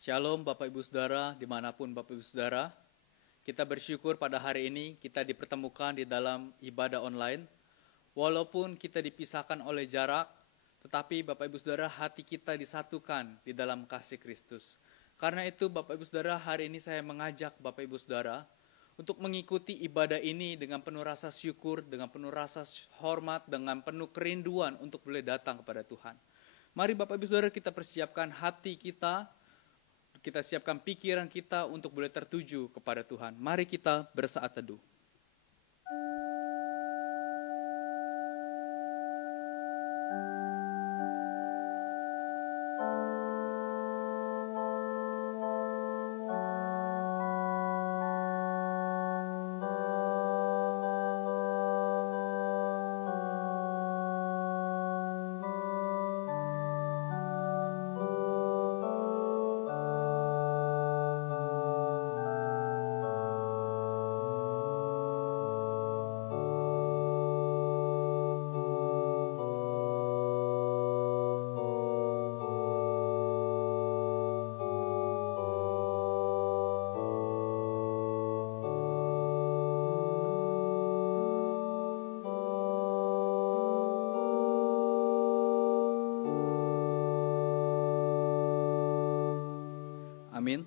Shalom Bapak Ibu Saudara, dimanapun Bapak Ibu Saudara. Kita bersyukur pada hari ini kita dipertemukan di dalam ibadah online. Walaupun kita dipisahkan oleh jarak, tetapi Bapak Ibu Saudara hati kita disatukan di dalam kasih Kristus. Karena itu Bapak Ibu Saudara, hari ini saya mengajak Bapak Ibu Saudara untuk mengikuti ibadah ini dengan penuh rasa syukur, dengan penuh rasa hormat, dengan penuh kerinduan untuk boleh datang kepada Tuhan. Mari Bapak Ibu Saudara kita persiapkan hati kita siapkan pikiran kita untuk boleh tertuju kepada Tuhan. Mari kita bersaat teduh. Amin.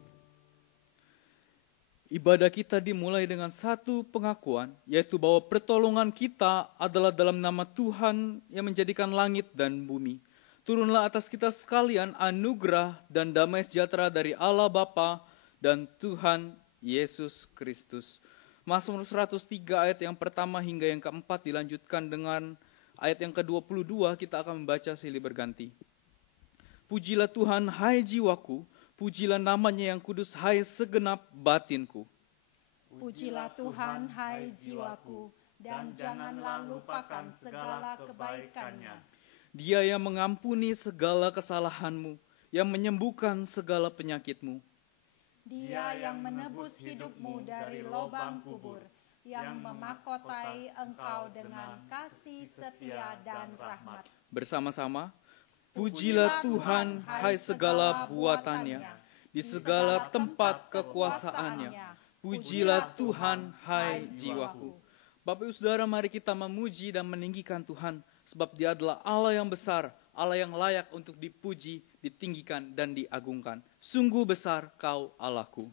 Ibadah kita dimulai dengan satu pengakuan, yaitu bahwa pertolongan kita adalah dalam nama Tuhan yang menjadikan langit dan bumi. Turunlah atas kita sekalian anugerah dan damai sejahtera dari Allah Bapa dan Tuhan Yesus Kristus. Mazmur 103 ayat yang pertama hingga yang keempat dilanjutkan dengan ayat yang ke-22, kita akan membaca silih berganti. Pujilah Tuhan, hai jiwaku, pujilah namanya yang kudus, hai segenap batinku. Pujilah Tuhan, hai jiwaku, dan janganlah lupakan segala kebaikannya. Dia yang mengampuni segala kesalahanmu, yang menyembuhkan segala penyakitmu. Dia yang menebus hidupmu dari lubang kubur, yang memahkotai engkau dengan kasih setia dan rahmat. Bersama-sama, pujilah Tuhan, hai segala buatannya, di segala tempat kekuasaannya. Pujilah Tuhan, hai jiwaku. Bapak Ibu Saudara, mari kita memuji dan meninggikan Tuhan, sebab Dia adalah Allah yang besar, Allah yang layak untuk dipuji, ditinggikan, dan diagungkan. Sungguh besar Kau Allahku.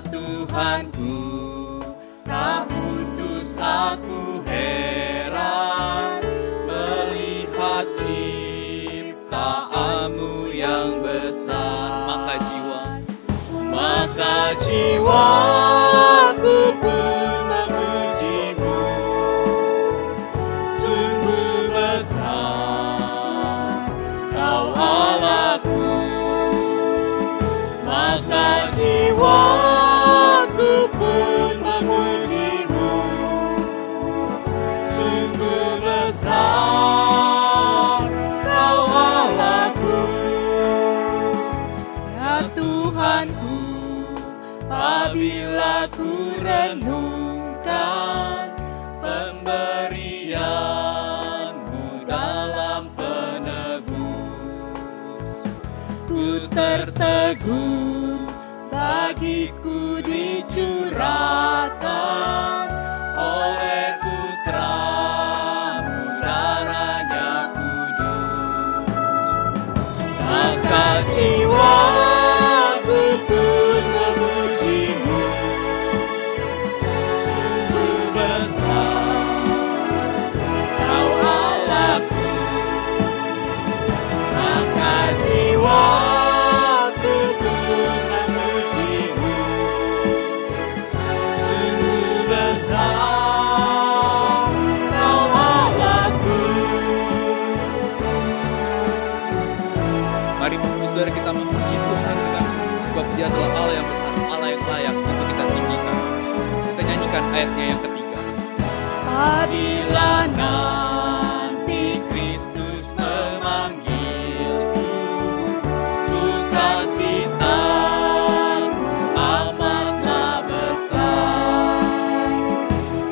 Tuhanku, tak putus aku heran melihat ciptaanmu yang besar. Maka jiwaku pun memujimu, sungguh besar Kau Allahku. Maka jiwaku pun memujimu, sungguh besar Kau Allahku. Ya Tuhanku, apabila ku renungkan pemberian-Mu dalam penebus, ku tertegun bagiku dicurahkan oleh Putra-Mu, darahnya kudus. Maka jiwaku pun memuji-Mu, sungguh besar Kau Allahku. Maka jiwaku pun memuji-Mu, sungguh besar Kau Allahku. Mari Bapak Ibu Saudara kita memuji Tuhan dengan sungguh-sungguh. sebab Dia adalah Allah yang besar, Allah yang layak untuk kita tinggikan. Kita nyanyikan ayatnya yang ketiga. Apabila nanti Kristus memanggilku, sukacitaku amatlah besar,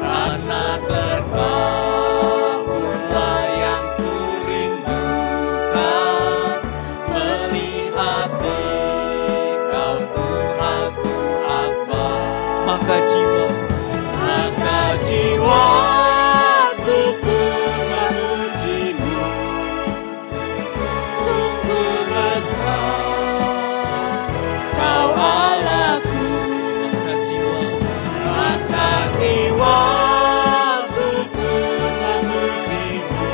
karena terkaburlah yang kurindukan, melihat Engkau Tuhanku akbar. Maka jiwaku pun memujimu, sungguh besar Kau Allahku. Maka jiwaku pun memujimu,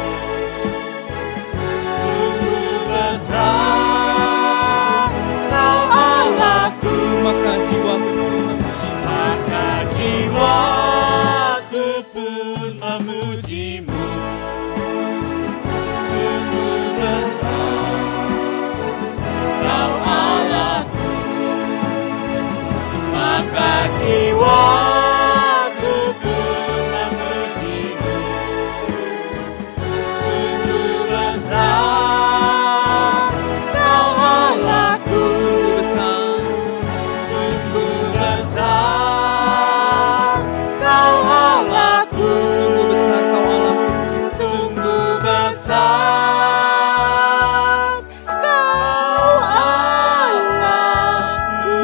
sungguh besar Kau Allahku. Maka jiwaku pun memujimu. Maka jiwaku pun memujimu, sungguh besar Kau Allahku. Maka jiwaku pun memujimu, sungguh besar Kau Allahku. Sungguh besar, Sungguh besar Kau Allahku. sungguh besar Kau Allahku. Sungguh besar Kau Allahku.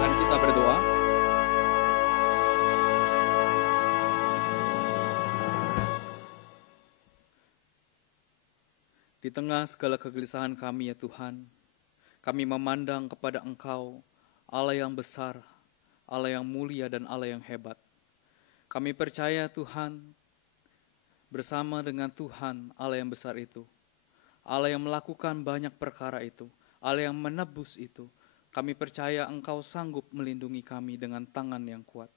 Mari kita berdoa. Di tengah segala kegelisahan kami ya Tuhan, kami memandang kepada Engkau, Allah yang besar, Allah yang mulia dan Allah yang hebat. Kami percaya Tuhan, bersama dengan Tuhan Allah yang besar itu, Allah yang melakukan banyak perkara itu, Allah yang menebus itu, kami percaya Engkau sanggup melindungi kami dengan tangan yang kuat.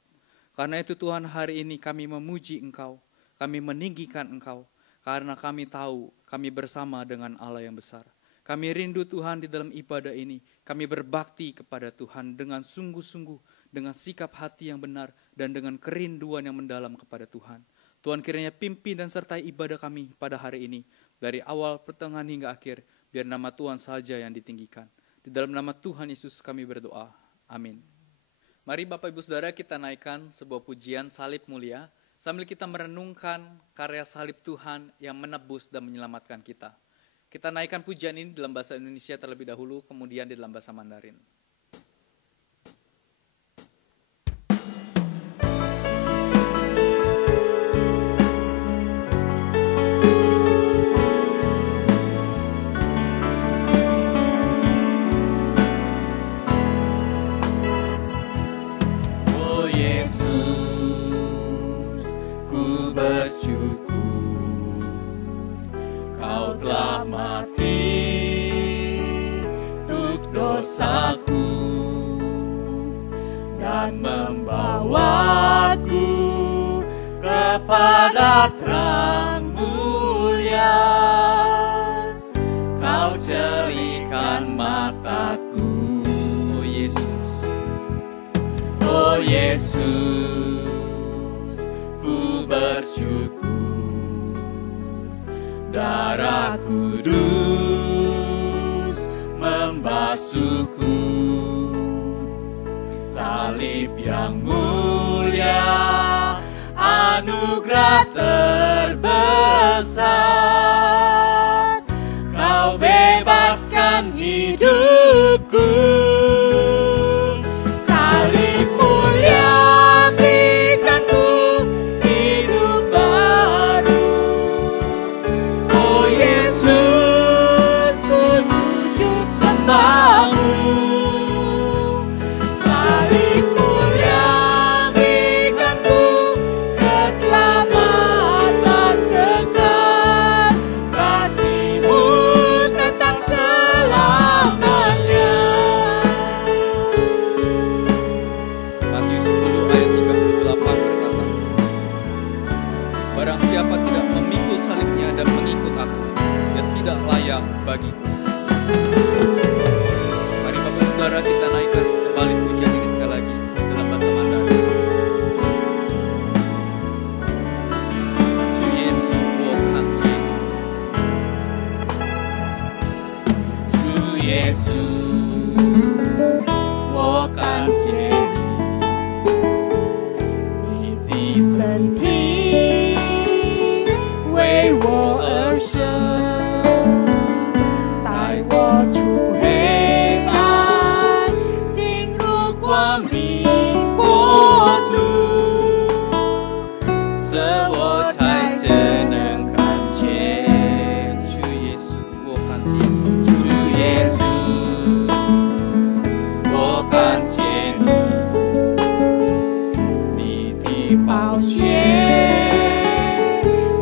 Karena itu Tuhan, hari ini kami memuji Engkau, kami meninggikan Engkau, karena kami tahu kami bersama dengan Allah yang besar. Kami rindu Tuhan di dalam ibadah ini, kami berbakti kepada Tuhan dengan sungguh-sungguh, dengan sikap hati yang benar, dan dengan kerinduan yang mendalam kepada Tuhan. Tuhan kiranya pimpin dan sertai ibadah kami pada hari ini, dari awal, pertengahan hingga akhir, biar nama Tuhan saja yang ditinggikan. Di dalam nama Tuhan Yesus kami berdoa. Amin. Mari Bapak Ibu Saudara kita naikkan sebuah pujian salib mulia, sambil kita merenungkan karya salib Tuhan yang menebus dan menyelamatkan kita. Kita naikkan pujian ini dalam bahasa Indonesia terlebih dahulu, kemudian di dalam bahasa Mandarin. Oh Yesus, ku bersyukur Kau telah mati untuk dosaku dan membawaku kepada terang mulia. Kau jelikan mataku, oh Yesus. Oh Yesus, ku bersyukur darah kudus membasuhku, salib yang mulia, anugerah terbesar, Kau bebaskan hidupku. Salib mulia berikanku hidup baru. Oh Yesus, ku sujud sembahmu. Salib mulia berikanku keselamatan kekal. bagiku. Mari Bapak Ibu Saudara kita naikkan kembali pujian ini sekali lagi dalam bahasa Mandarin. Ju Yesu wo kan xie ni. Ju Yesu wo kan xie ni.你的身体为我而生，带我出黑暗，进入光明国度，使我才真能看见主耶稣，我看见主耶稣，我看见你，你的宝血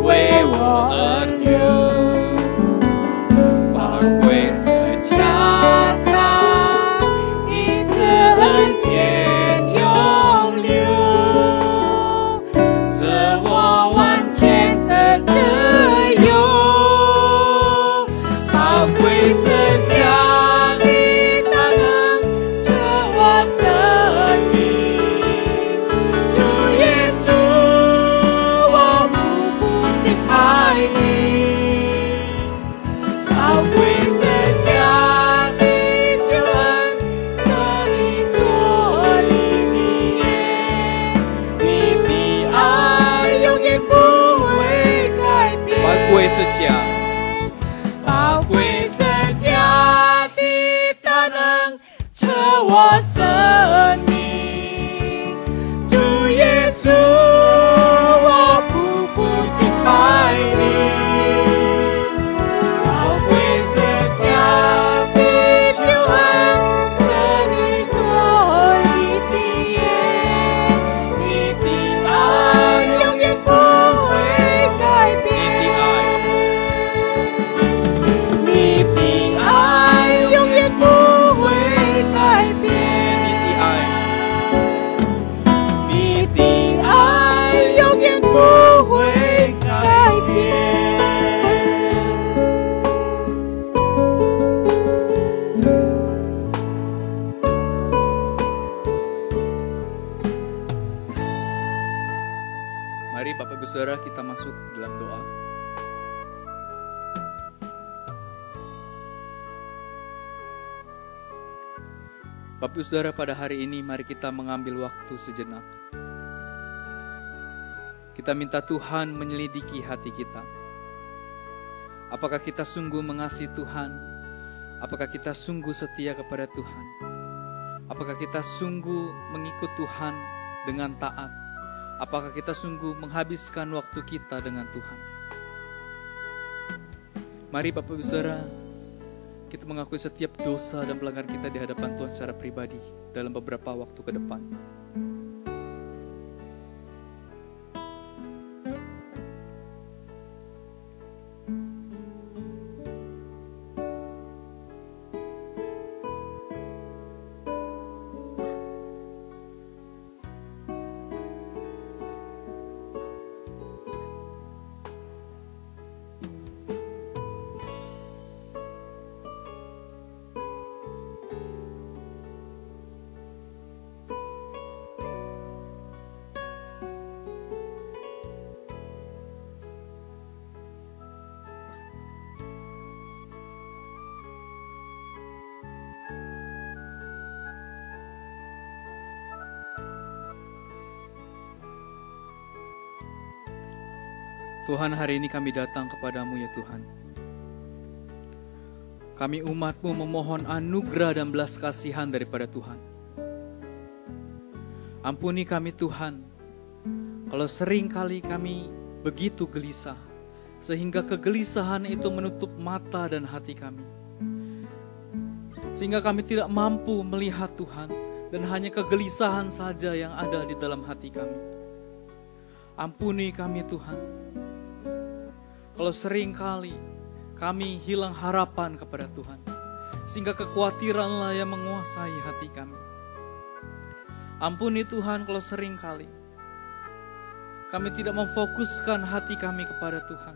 为我而流，宝贵是加上一直恩典永留，使我完全的自由，宝贵是将你大能赐我生命，主耶稣，我夫妇敬拜你，宝贵是将你救恩，是你所立的约，你的爱永远不会改变。宝贵是家，宝贵是家的大能赐我生命，主耶稣，我夫妇敬拜你，宝贵是家的救恩，是你所立的约，你的爱永远不会改变，你的爱永远不会改变，你的爱永远不会改变。Mari Bapak Ibu Saudara kita masuk dalam doa. Bapak Ibu Saudara, pada hari ini mari kita mengambil waktu sejenak. Kita minta Tuhan menyelidiki hati kita. Apakah kita sungguh mengasihi Tuhan? Apakah kita sungguh setia kepada Tuhan? Apakah kita sungguh mengikut Tuhan dengan taat? Apakah kita sungguh menghabiskan waktu kita dengan Tuhan? Mari Bapak Ibu Saudara, kita mengakui setiap dosa dan pelanggaran kita di hadapan Tuhan secara pribadi dalam beberapa waktu ke depan. Tuhan, hari ini kami datang kepadamu ya Tuhan. Kami umat-Mu memohon anugerah dan belas kasihan daripada Tuhan. Ampuni kami Tuhan, kalau sering kali kami begitu gelisah, sehingga kegelisahan itu menutup mata dan hati kami. Sehingga kami tidak mampu melihat Tuhan, dan hanya kegelisahan saja yang ada di dalam hati kami. Ampuni kami Tuhan, kalau sering kali kami hilang harapan kepada Tuhan, sehingga kekhawatiranlah yang menguasai hati kami. Ampuni Tuhan kalau sering kali kami tidak memfokuskan hati kami kepada Tuhan.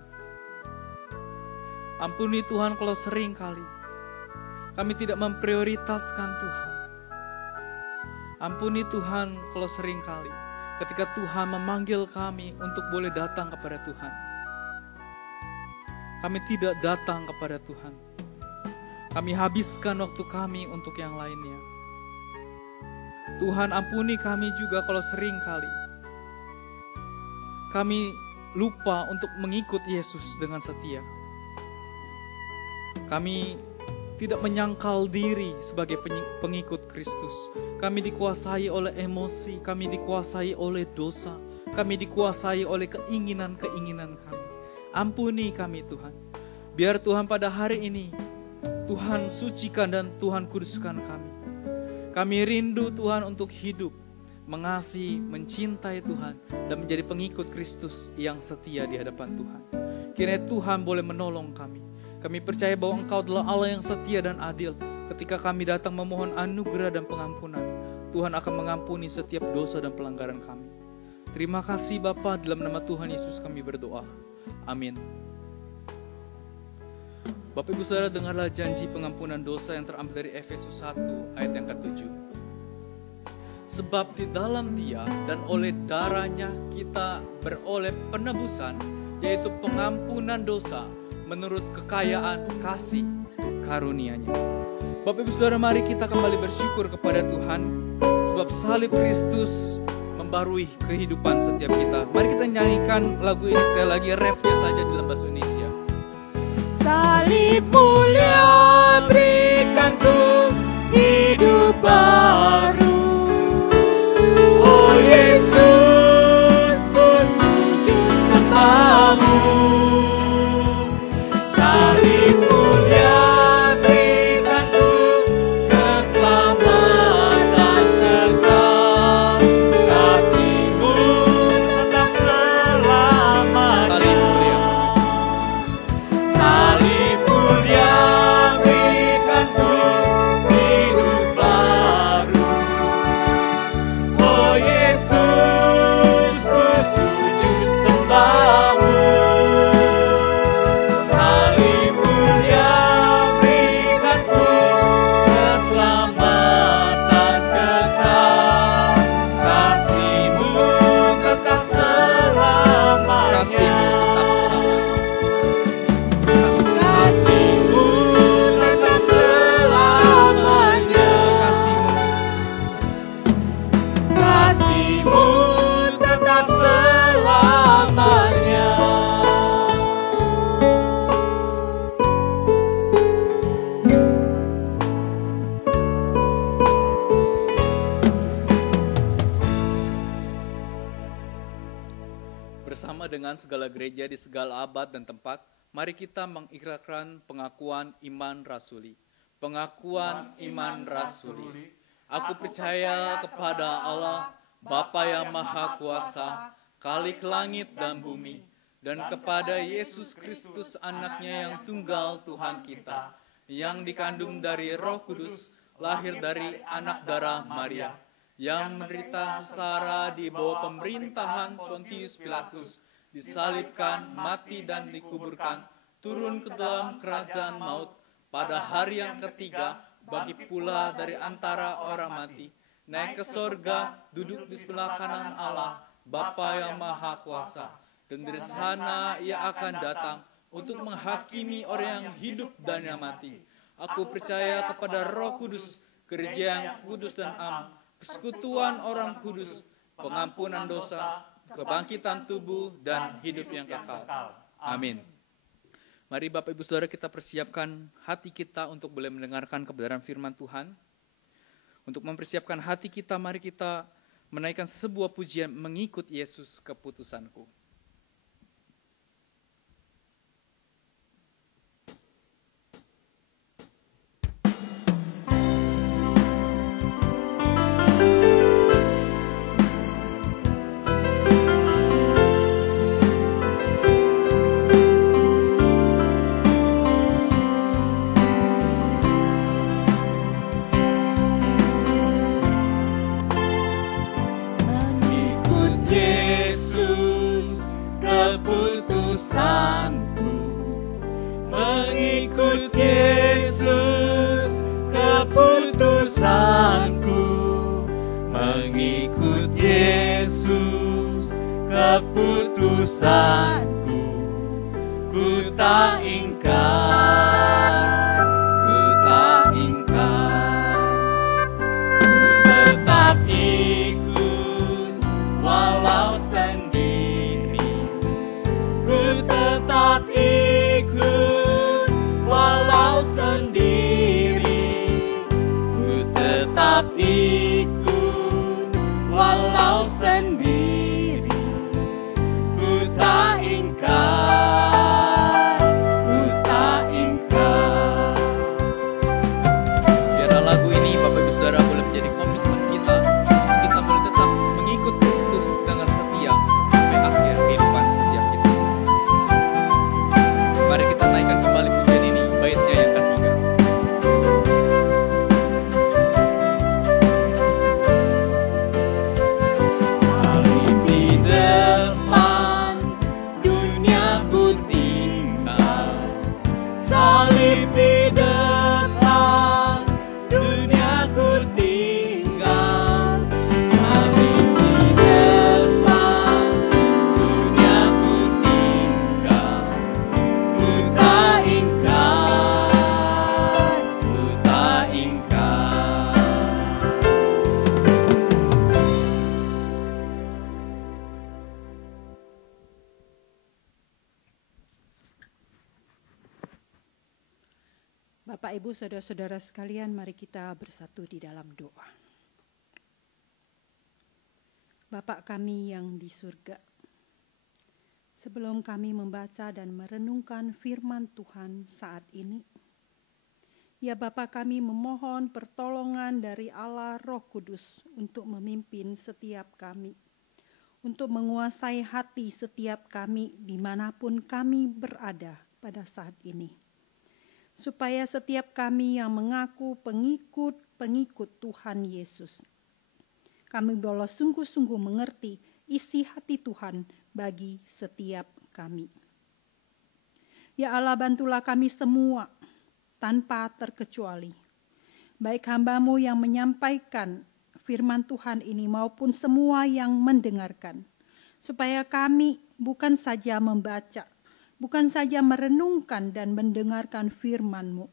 Ampuni Tuhan kalau sering kali kami tidak memprioritaskan Tuhan. Ampuni Tuhan kalau sering kali ketika Tuhan memanggil kami untuk boleh datang kepada Tuhan, kami tidak datang kepada Tuhan. Kami habiskan waktu kami untuk yang lainnya. Tuhan, ampuni kami juga kalau sering kali kami lupa untuk mengikut Yesus dengan setia. Kami tidak menyangkal diri sebagai pengikut Kristus. Kami dikuasai oleh emosi, kami dikuasai oleh dosa, kami dikuasai oleh keinginan-keinginan kami. Ampuni kami Tuhan. Biar Tuhan pada hari ini, Tuhan sucikan dan Tuhan kuduskan kami. Kami rindu Tuhan untuk hidup, mengasihi, mencintai Tuhan, dan menjadi pengikut Kristus yang setia di hadapan Tuhan. Kiranya Tuhan boleh menolong kami. Kami percaya bahwa Engkau adalah Allah yang setia dan adil. Ketika kami datang memohon anugerah dan pengampunan, Tuhan akan mengampuni setiap dosa dan pelanggaran kami. Terima kasih Bapa, dalam nama Tuhan Yesus kami berdoa. Amin. Bapak Ibu Saudara, dengarlah janji pengampunan dosa yang terambil dari Efesus 1 ayat yang ke-7. Sebab di dalam Dia dan oleh darahnya kita beroleh penebusan, yaitu pengampunan dosa menurut kekayaan kasih karunia-Nya. Bapak Ibu Saudara, mari kita kembali bersyukur kepada Tuhan, sebab salib Kristus membarui kehidupan setiap kita. Mari kita nyanyikan lagu ini sekali lagi, refnya saja dalam bahasa Indonesia. Salib mulia berikanku hidup baru. Oh Yesus, ku sujud sembahmu. Salib mulia berikanku keselamatan kekal. Kasih-Mu tetap selamanya. Salib mulia. Salib mulia berikanku hidup baru. Oh Yesus, ku sujud sembahmu. Salib mulia berikanku keselamatan kekal. Kasih-Mu tetap selamanya. Kasih-Mu tetap selamanya. Kasih-Mu tetap selamanya. Kasih-Mu tetap selamanya. Bersama dengan segala gereja di segala abad dan tempat, mari kita mengikrarkan pengakuan iman rasuli. Pengakuan iman rasuli. Aku percaya kepada Allah, Bapa yang Maha Kuasa, Khalik langit dan bumi, dan kepada Yesus Kristus anaknya yang tunggal Tuhan kita, yang dikandung dari Roh Kudus, lahir dari anak darah Maria, yang menderita sengsara di bawah pemerintahan Pontius Pilatus, disalibkan, mati dan dikuburkan, turun ke dalam kerajaan maut, pada hari yang ketiga bagi pula dari antara orang mati, naik ke sorga, duduk di sebelah kanan Allah, Bapa yang Maha Kuasa, dan dari sana Ia akan datang untuk menghakimi orang yang hidup dan yang mati. Aku percaya kepada Roh Kudus, gereja yang kudus dan am, persekutuan orang kudus, pengampunan dosa, kebangkitan tubuh, dan hidup yang kekal. Amin. Mari Bapak Ibu Saudara, kita persiapkan hati kita untuk boleh mendengarkan kebenaran firman Tuhan. Untuk mempersiapkan hati kita, mari kita menaikkan sebuah pujian, mengikut Yesus keputusanku. Mengikut Yesus ingkar, ku tak ingkar. Ku tetap ikut walau sendiri. Ku tetap ikut walau sendiri. Ku tetap ikut walau sendiri. Ku tak ingkar, ku tak ingkar. Biarlah lagu ini Bapak Ibu Saudara boleh menjadi komitmen kita. Kita boleh tetap mengikut Kristus dengan setia sampai akhir kehidupan setiap kita. Mari kita naikkan kembali pujian ini, baitnya yang ketiga. Salib di depan, dunia ku tinggal. Salib di depan, dunia ku tinggal. Salib di depan, dunia ku tinggal. Ku tak ingkar, ku tak ingkar. Bapak, Ibu, saudara-saudara sekalian, mari kita bersatu di dalam doa. Bapak kami yang di surga, sebelum kami membaca dan merenungkan firman Tuhan saat ini, ya Bapak, kami memohon pertolongan dari Allah Roh Kudus untuk memimpin setiap kami, untuk menguasai hati setiap kami dimanapun kami berada pada saat ini. Supaya setiap kami yang mengaku pengikut Tuhan Yesus, kami boleh sungguh-sungguh mengerti isi hati Tuhan bagi setiap kami. Ya Allah, bantulah kami semua tanpa terkecuali, baik hamba-Mu yang menyampaikan firman Tuhan ini maupun semua yang mendengarkan, supaya kami bukan saja membaca, bukan saja merenungkan dan mendengarkan firman-Mu,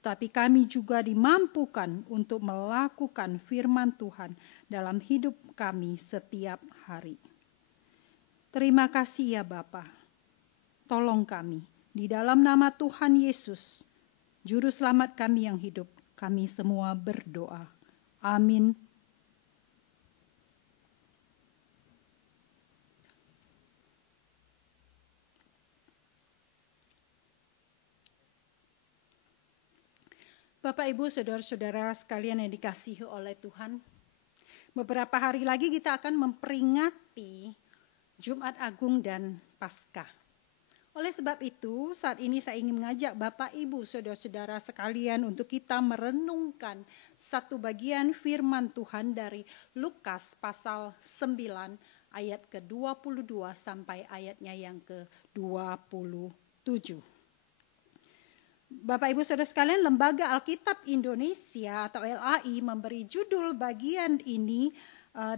tetapi kami juga dimampukan untuk melakukan firman Tuhan dalam hidup kami setiap hari. Terima kasih ya Bapa. Tolong kami di dalam nama Tuhan Yesus, Juru Selamat kami yang hidup, kami semua berdoa. Amin. Bapak, Ibu, saudara-saudara sekalian yang dikasihi oleh Tuhan, beberapa hari lagi kita akan memperingati Jumat Agung dan Paskah. Oleh sebab itu, saat ini saya ingin mengajak Bapak, Ibu, saudara-saudara sekalian untuk kita merenungkan satu bagian firman Tuhan dari Lukas pasal 9 ayat ke-22 sampai ayatnya yang ke-27. Bapak Ibu Saudara sekalian, Lembaga Alkitab Indonesia atau LAI memberi judul bagian ini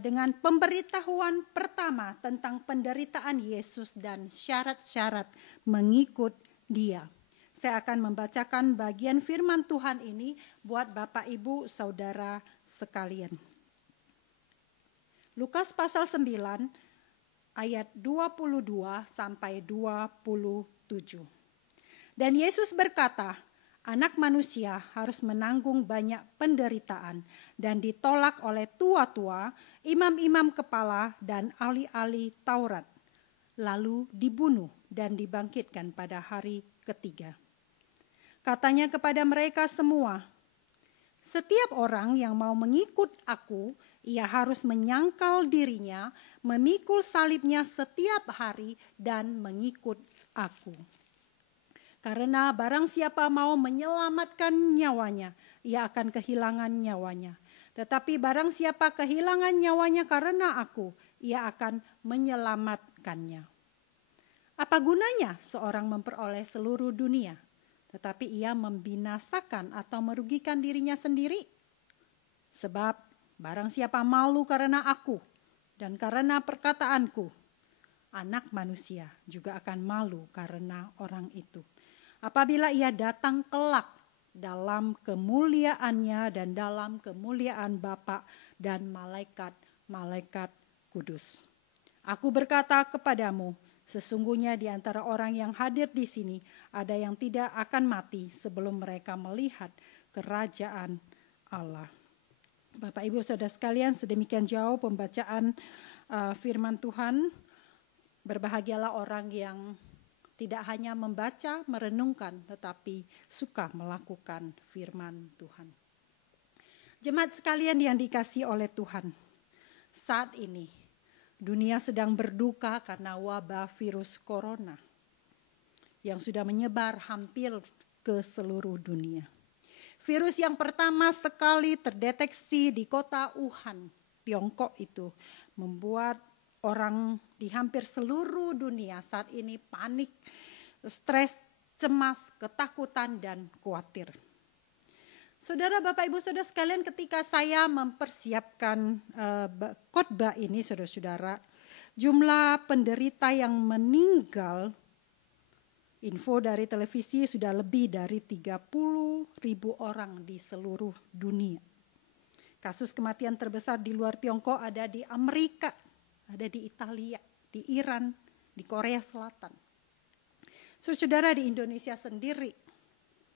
dengan pemberitahuan pertama tentang penderitaan Yesus dan syarat-syarat mengikut Dia. Saya akan membacakan bagian firman Tuhan ini buat Bapak Ibu Saudara sekalian. Lukas pasal 9 ayat 22 sampai 27. Dan Yesus berkata, Anak Manusia harus menanggung banyak penderitaan dan ditolak oleh tua-tua, imam-imam kepala dan ahli-ahli Taurat, lalu dibunuh dan dibangkitkan pada hari ketiga. Katanya kepada mereka semua, setiap orang yang mau mengikut aku, ia harus menyangkal dirinya, memikul salibnya setiap hari dan mengikut aku. Karena barang siapa mau menyelamatkan nyawanya, ia akan kehilangan nyawanya. Tetapi barang siapa kehilangan nyawanya karena aku, ia akan menyelamatkannya. Apa gunanya seorang memperoleh seluruh dunia, tetapi ia membinasakan atau merugikan dirinya sendiri? Sebab barang siapa malu karena aku dan karena perkataanku, Anak Manusia juga akan malu karena orang itu. apabila ia datang kelak dalam kemuliaannya dan dalam kemuliaan Bapa dan malaikat-malaikat kudus. Aku berkata kepadamu, sesungguhnya di antara orang yang hadir di sini ada yang tidak akan mati sebelum mereka melihat kerajaan Allah. Bapak Ibu Saudara sekalian, sedemikian jauh pembacaan firman Tuhan. Berbahagialah orang yang tidak hanya membaca, merenungkan, tetapi suka melakukan firman Tuhan. Jemaat sekalian yang dikasihi oleh Tuhan, saat ini dunia sedang berduka karena wabah virus corona yang sudah menyebar hampir ke seluruh dunia. Virus yang pertama sekali terdeteksi di kota Wuhan, Tiongkok itu membuat orang di hampir seluruh dunia saat ini panik, stres, cemas, ketakutan, dan khawatir. Saudara, Bapak, Ibu, Saudara sekalian, ketika saya mempersiapkan khotbah ini, saudara-saudara, jumlah penderita yang meninggal, info dari televisi sudah lebih dari 30.000 orang di seluruh dunia. Kasus kematian terbesar di luar Tiongkok ada di Amerika, ada di Italia, di Iran, di Korea Selatan. Saudara, di Indonesia sendiri,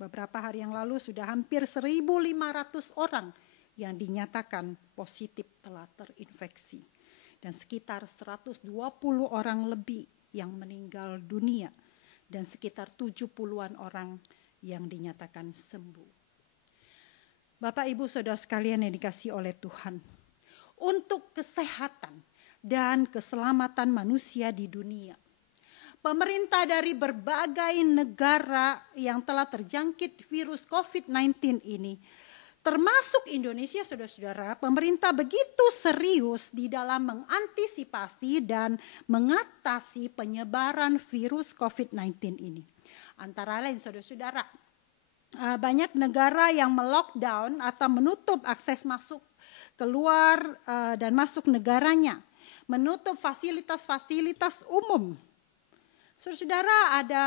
beberapa hari yang lalu sudah hampir 1.500 orang yang dinyatakan positif telah terinfeksi. Dan sekitar 120 orang lebih yang meninggal dunia. Dan sekitar 70-an orang yang dinyatakan sembuh. Bapak, Ibu, Saudara sekalian yang dikasihi oleh Tuhan. Untuk kesehatan dan keselamatan manusia di dunia, pemerintah dari berbagai negara yang telah terjangkit virus COVID-19 ini, termasuk Indonesia, saudara-saudara, pemerintah begitu serius di dalam mengantisipasi dan mengatasi penyebaran virus COVID-19 ini. Antara lain, saudara-saudara, banyak negara yang melockdown atau menutup akses masuk, keluar dan masuk negaranya, menutup fasilitas-fasilitas umum. Saudara, ada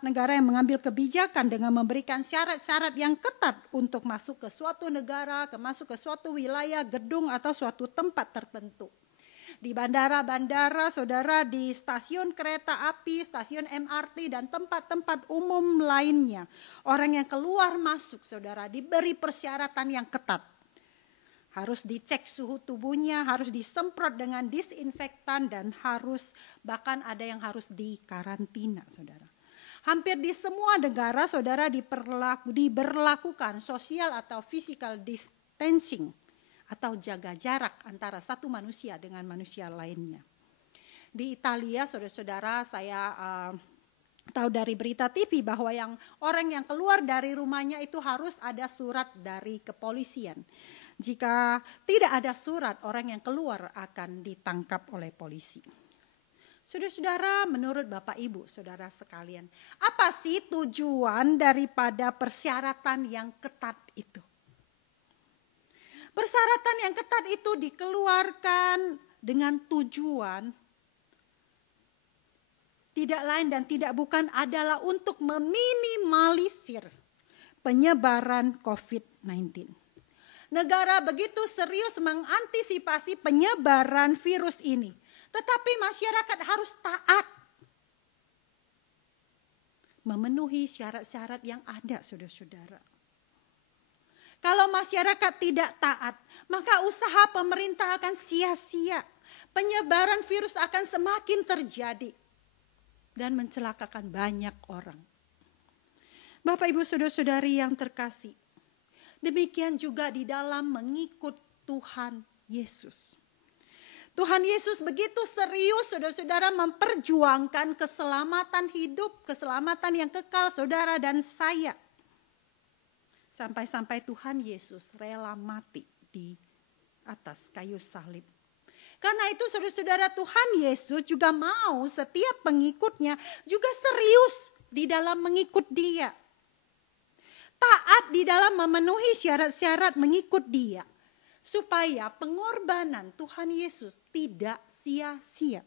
negara yang mengambil kebijakan dengan memberikan syarat-syarat yang ketat untuk masuk ke suatu negara, masuk ke suatu wilayah, gedung atau suatu tempat tertentu. Di bandara-bandara, saudara, di stasiun kereta api, stasiun MRT, dan tempat-tempat umum lainnya. Orang yang keluar masuk, saudara, diberi persyaratan yang ketat. Harus dicek suhu tubuhnya, harus disemprot dengan disinfektan, dan bahkan ada yang harus dikarantina, saudara. Hampir di semua negara, saudara, diberlakukan social atau physical distancing, atau jaga jarak antara satu manusia dengan manusia lainnya. Di Italia, saudara-saudara, saya tahu dari berita TV bahwa orang yang keluar dari rumahnya itu harus ada surat dari kepolisian. Jika tidak ada surat, orang yang keluar akan ditangkap oleh polisi. Saudara-saudara, menurut Bapak Ibu, saudara sekalian, apa sih tujuan daripada persyaratan yang ketat itu? Persyaratan yang ketat itu dikeluarkan dengan tujuan tidak lain dan tidak bukan adalah untuk meminimalisir penyebaran COVID-19. Negara begitu serius mengantisipasi penyebaran virus ini, tetapi masyarakat harus taat, memenuhi syarat-syarat yang ada, saudara-saudara. Kalau masyarakat tidak taat, maka usaha pemerintah akan sia-sia. Penyebaran virus akan semakin terjadi dan mencelakakan banyak orang. Bapak, Ibu, saudara-saudari yang terkasih, demikian juga di dalam mengikut Tuhan Yesus. Tuhan Yesus begitu serius, saudara-saudara, memperjuangkan keselamatan hidup, keselamatan yang kekal saudara dan saya. Sampai-sampai Tuhan Yesus rela mati di atas kayu salib. Karena itu saudara-saudara, Tuhan Yesus juga mau setiap pengikutnya juga serius di dalam mengikut Dia. Taat di dalam memenuhi syarat-syarat mengikut Dia. Supaya pengorbanan Tuhan Yesus tidak sia-sia.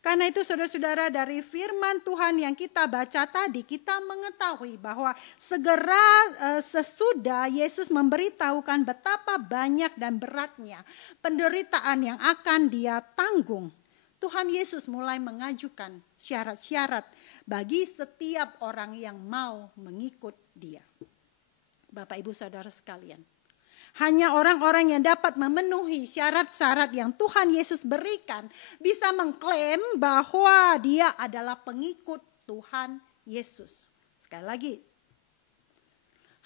Karena itu saudara-saudara, dari firman Tuhan yang kita baca tadi, kita mengetahui bahwa segera sesudah Yesus memberitahukan betapa banyak dan beratnya penderitaan yang akan dia tanggung, Tuhan Yesus mulai mengajukan syarat-syarat bagi setiap orang yang mau mengikut dia. Bapak Ibu Saudara sekalian, hanya orang-orang yang dapat memenuhi syarat-syarat yang Tuhan Yesus berikan bisa mengklaim bahwa dia adalah pengikut Tuhan Yesus. Sekali lagi,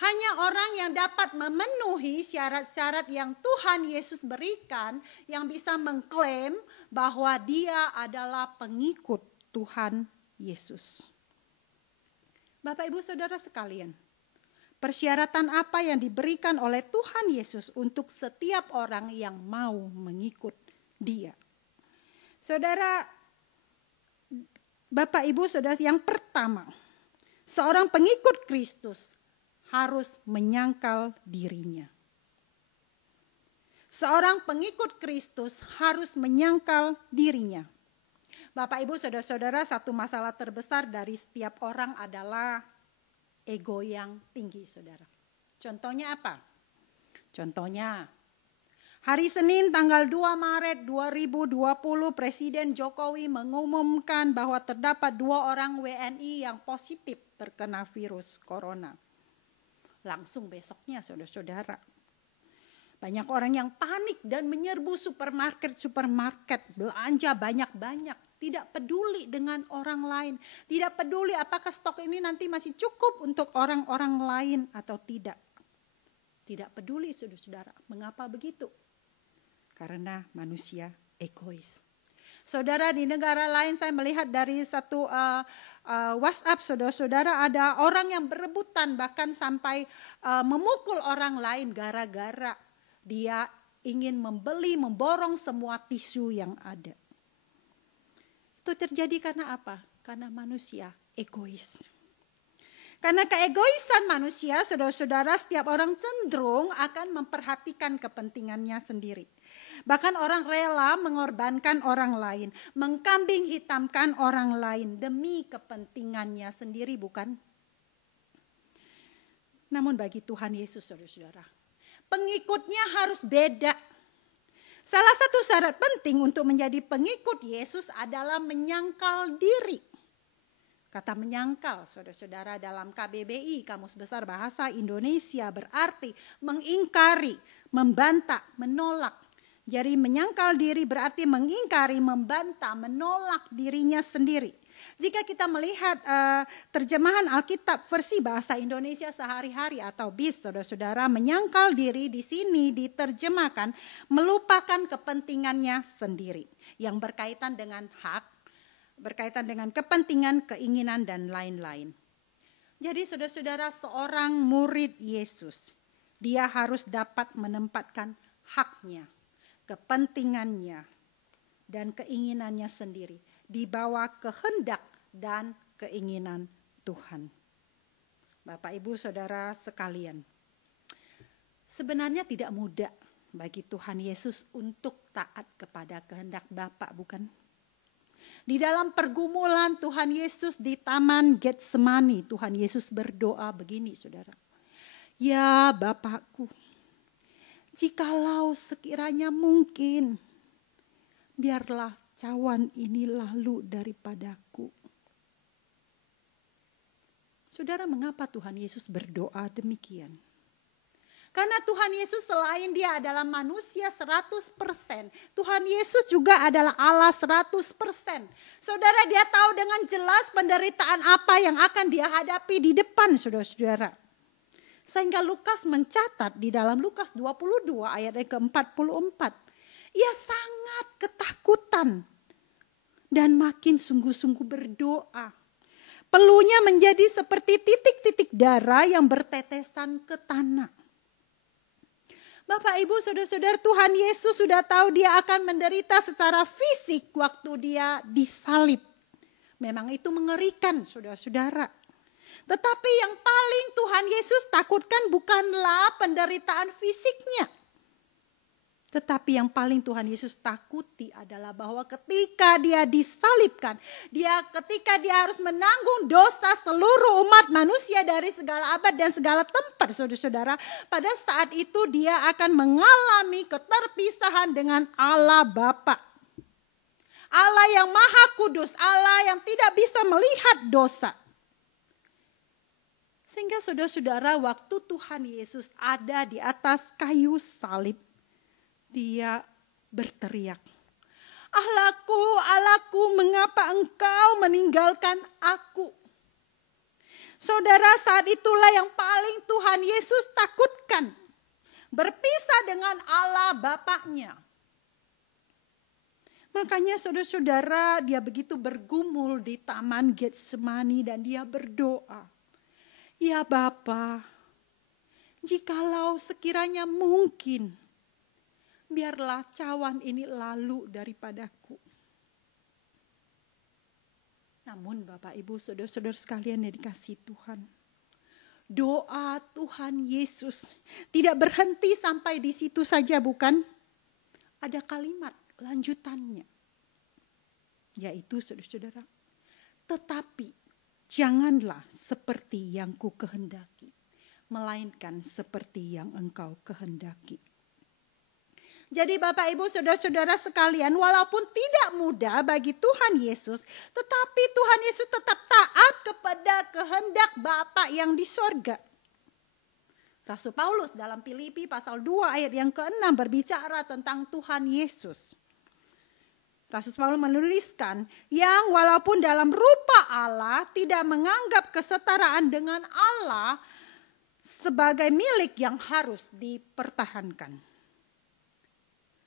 hanya orang yang dapat memenuhi syarat-syarat yang Tuhan Yesus berikan yang bisa mengklaim bahwa dia adalah pengikut Tuhan Yesus. Bapak Ibu Saudara sekalian, persyaratan apa yang diberikan oleh Tuhan Yesus untuk setiap orang yang mau mengikut dia? Saudara, Bapak Ibu Saudara, yang pertama, seorang pengikut Kristus harus menyangkal dirinya. Seorang pengikut Kristus harus menyangkal dirinya. Bapak Ibu Saudara-saudara, satu masalah terbesar dari setiap orang adalah ego yang tinggi, saudara. Contohnya apa? Contohnya, hari Senin tanggal 2 Maret 2020 Presiden Jokowi mengumumkan bahwa terdapat 2 orang WNI yang positif terkena virus corona. Langsung besoknya saudara-saudara, banyak orang yang panik dan menyerbu supermarket, belanja banyak-banyak. Tidak peduli dengan orang lain. Tidak peduli apakah stok ini nanti masih cukup untuk orang-orang lain atau tidak. Tidak peduli saudara-saudara. Mengapa begitu? Karena manusia egois. Saudara, di negara lain saya melihat dari satu WhatsApp saudara-saudara ada orang yang berebutan bahkan sampai memukul orang lain gara-gara dia ingin memborong semua tisu yang ada. Itu terjadi karena apa? Karena manusia egois. Karena keegoisan manusia, saudara-saudara, setiap orang cenderung akan memperhatikan kepentingannya sendiri. Bahkan orang rela mengorbankan orang lain, mengkambing hitamkan orang lain demi kepentingannya sendiri, bukan? Namun bagi Tuhan Yesus, saudara-saudara, pengikutnya harus beda. Salah satu syarat penting untuk menjadi pengikut Yesus adalah menyangkal diri. Kata menyangkal, saudara-saudara, dalam KBBI, Kamus Besar Bahasa Indonesia, berarti mengingkari, membantah, menolak. Jadi menyangkal diri berarti mengingkari, membantah, menolak dirinya sendiri. Jika kita melihat terjemahan Alkitab versi bahasa Indonesia sehari-hari atau BIS, saudara-saudara, menyangkal diri di sini diterjemahkan melupakan kepentingannya sendiri yang berkaitan dengan hak, berkaitan dengan kepentingan, keinginan dan lain-lain. Jadi saudara-saudara, seorang murid Yesus, dia harus dapat menempatkan haknya, kepentingannya dan keinginannya sendiri di bawah kehendak dan keinginan Tuhan. Bapak Ibu Saudara sekalian, sebenarnya tidak mudah bagi Tuhan Yesus untuk taat kepada kehendak Bapa, bukan? Di dalam pergumulan Tuhan Yesus di Taman Getsemani, Tuhan Yesus berdoa begini, saudara. Ya Bapakku, jikalau sekiranya mungkin, biarlah cawan ini lalu daripadaku. Saudara, mengapa Tuhan Yesus berdoa demikian? Karena Tuhan Yesus selain dia adalah manusia 100%, Tuhan Yesus juga adalah Allah 100%. Saudara, dia tahu dengan jelas penderitaan apa yang akan dia hadapi di depan saudara-saudara. Sehingga Lukas mencatat di dalam Lukas 22 ayat ke-44. Ia sangat ketakutan dan makin sungguh-sungguh berdoa. Peluhnya menjadi seperti titik-titik darah yang bertetesan ke tanah. Bapak, Ibu, saudara-saudara, Tuhan Yesus sudah tahu dia akan menderita secara fisik waktu dia disalib. Memang itu mengerikan, saudara-saudara. Tetapi yang paling Tuhan Yesus takutkan bukanlah penderitaan fisiknya. Tetapi yang paling Tuhan Yesus takuti adalah bahwa ketika dia disalibkan, ketika dia harus menanggung dosa seluruh umat manusia dari segala abad dan segala tempat, saudara-saudara, pada saat itu dia akan mengalami keterpisahan dengan Allah Bapa. Allah yang Maha Kudus, Allah yang tidak bisa melihat dosa. Sehingga saudara-saudara, waktu Tuhan Yesus ada di atas kayu salib, dia berteriak, "Allahku, Allahku, mengapa engkau meninggalkan aku?" Saudara, saat itulah yang paling Tuhan Yesus takutkan. Berpisah dengan Allah Bapaknya. Makanya saudara-saudara, dia begitu bergumul di Taman Getsemani dan dia berdoa, "Ya Bapa, jikalau sekiranya mungkin, biarlah cawan ini lalu daripadaku." Namun Bapak Ibu saudara-saudara sekalian yang dikasihi Tuhan, doa Tuhan Yesus tidak berhenti sampai di situ saja, bukan? Ada kalimat lanjutannya, yaitu saudara-saudara, "Tetapi janganlah seperti yang ku kehendaki, melainkan seperti yang engkau kehendaki." Jadi Bapak Ibu saudara-saudara sekalian, walaupun tidak mudah bagi Tuhan Yesus, tetapi Tuhan Yesus tetap taat kepada kehendak Bapa yang di sorga. Rasul Paulus dalam Filipi pasal 2 ayat yang ke-6 berbicara tentang Tuhan Yesus. Rasul Paulus menuliskan, yang walaupun dalam rupa Allah tidak menganggap kesetaraan dengan Allah sebagai milik yang harus dipertahankan.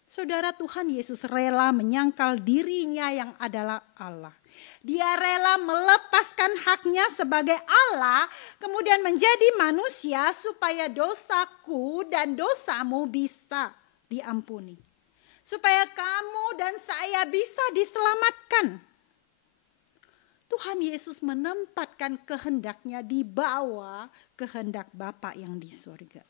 Saudara, Tuhan Yesus rela menyangkal dirinya yang adalah Allah. Dia rela melepaskan haknya sebagai Allah, kemudian menjadi manusia supaya dosaku dan dosamu bisa diampuni. Supaya kamu dan saya bisa diselamatkan. Tuhan Yesus menempatkan kehendaknya di bawah kehendak Bapa yang di surga.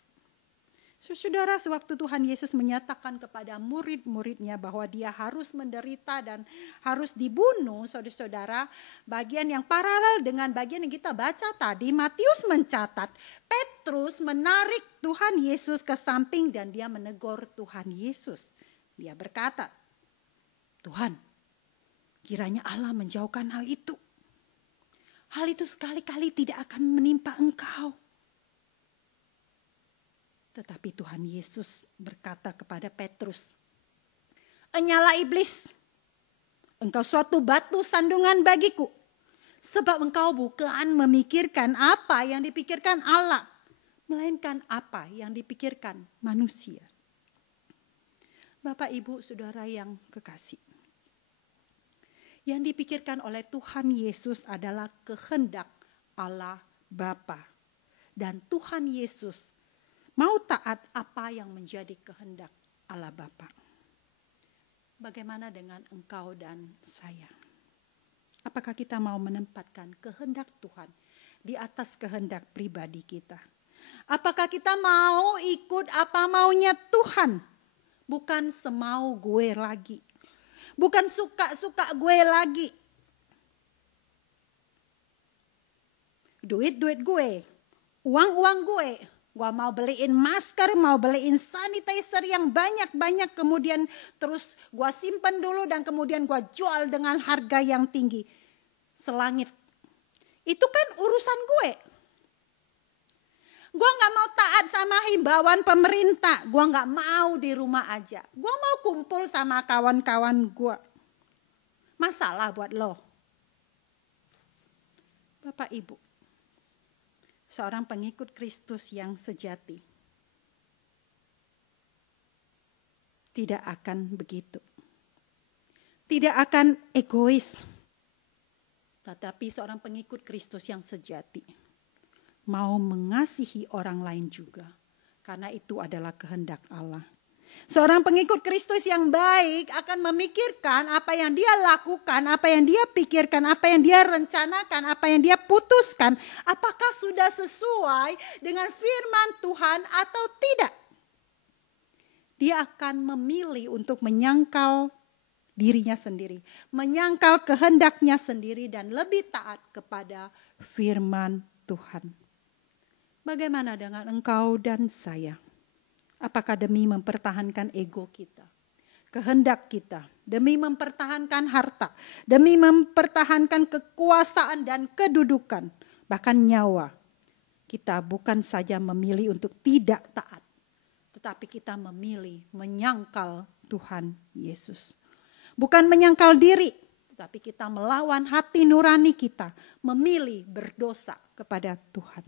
Saudara, sewaktu Tuhan Yesus menyatakan kepada murid-muridnya bahwa dia harus menderita dan harus dibunuh, saudara-saudara, bagian yang paralel dengan bagian yang kita baca tadi, Matius mencatat, Petrus menarik Tuhan Yesus ke samping dan dia menegur Tuhan Yesus. Dia berkata, "Tuhan, kiranya Allah menjauhkan hal itu. Hal itu sekali-kali tidak akan menimpa engkau." Tetapi Tuhan Yesus berkata kepada Petrus, "Enyala iblis, engkau suatu batu sandungan bagiku, sebab engkau bukan memikirkan apa yang dipikirkan Allah, melainkan apa yang dipikirkan manusia." Bapak, Ibu, Saudara yang kekasih, yang dipikirkan oleh Tuhan Yesus adalah kehendak Allah Bapa. Dan Tuhan Yesus mau taat apa yang menjadi kehendak Allah Bapa. Bagaimana dengan engkau dan saya? Apakah kita mau menempatkan kehendak Tuhan di atas kehendak pribadi kita? Apakah kita mau ikut apa maunya Tuhan? Bukan semau gue lagi. Bukan suka-suka gue lagi. Duit-duit gue. Uang-uang gue. Gue mau beliin masker, mau beliin sanitizer yang banyak-banyak. Kemudian terus gue simpen dulu dan kemudian gue jual dengan harga yang tinggi. Selangit. Itu kan urusan gue. Gue gak mau taat sama himbauan pemerintah. Gue gak mau di rumah aja. Gue mau kumpul sama kawan-kawan gue. Masalah buat lo. Bapak Ibu, seorang pengikut Kristus yang sejati tidak akan begitu. Tidak akan egois. Tetapi seorang pengikut Kristus yang sejati mau mengasihi orang lain juga. Karena itu adalah kehendak Allah. Seorang pengikut Kristus yang baik akan memikirkan apa yang dia lakukan, apa yang dia pikirkan, apa yang dia rencanakan, apa yang dia putuskan. Apakah sudah sesuai dengan firman Tuhan atau tidak. dia akan memilih untuk menyangkal dirinya sendiri, menyangkal kehendaknya sendiri dan lebih taat kepada firman Tuhan. Bagaimana dengan engkau dan saya? Apakah demi mempertahankan ego kita, kehendak kita, demi mempertahankan harta, demi mempertahankan kekuasaan dan kedudukan, bahkan nyawa, kita bukan saja memilih untuk tidak taat, tetapi kita memilih menyangkal Tuhan Yesus. Bukan menyangkal diri, tetapi kita melawan hati nurani kita, memilih berdosa kepada Tuhan.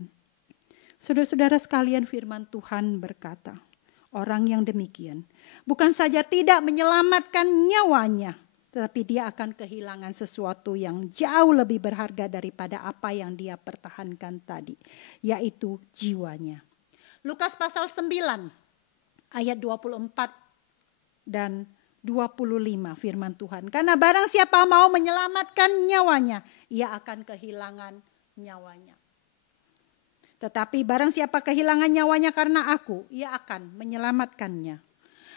Saudara-saudara sekalian, firman Tuhan berkata, orang yang demikian bukan saja tidak menyelamatkan nyawanya, tetapi dia akan kehilangan sesuatu yang jauh lebih berharga daripada apa yang dia pertahankan tadi, yaitu jiwanya. Lukas pasal 9 ayat 24 dan 25 firman Tuhan. Karena barang siapa mau menyelamatkan nyawanya, ia akan kehilangan nyawanya. Tetapi barang siapa kehilangan nyawanya karena aku, ia akan menyelamatkannya.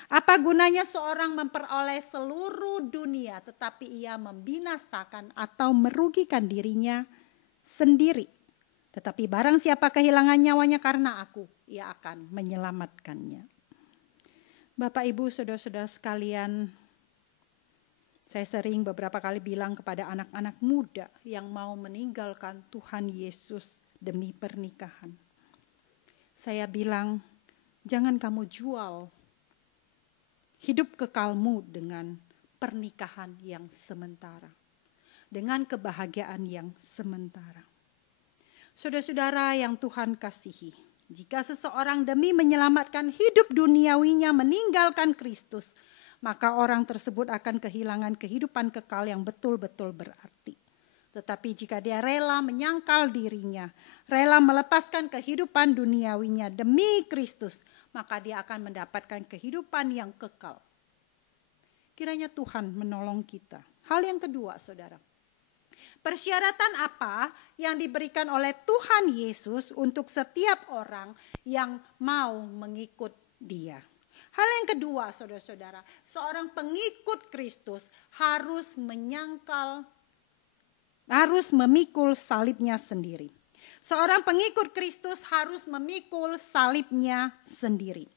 Apa gunanya seorang memperoleh seluruh dunia tetapi ia membinasakan atau merugikan dirinya sendiri? Tetapi barang siapa kehilangan nyawanya karena aku, ia akan menyelamatkannya. Bapak, Ibu, saudara-saudara sekalian, saya sering beberapa kali bilang kepada anak-anak muda yang mau meninggalkan Tuhan Yesus demi pernikahan. Saya bilang, jangan kamu jual hidup kekalmu dengan pernikahan yang sementara, dengan kebahagiaan yang sementara. Saudara-saudara yang Tuhan kasihi, jika seseorang demi menyelamatkan hidup duniawinya meninggalkan Kristus, maka orang tersebut akan kehilangan kehidupan kekal yang betul-betul berarti. Tetapi jika dia rela menyangkal dirinya, rela melepaskan kehidupan duniawinya demi Kristus, maka dia akan mendapatkan kehidupan yang kekal. Kiranya Tuhan menolong kita. Hal yang kedua, saudara. Persyaratan apa yang diberikan oleh Tuhan Yesus untuk setiap orang yang mau mengikut Dia? Hal yang kedua, saudara-saudara, seorang pengikut Kristus harus memikul salibnya sendiri. Seorang pengikut Kristus harus memikul salibnya sendiri.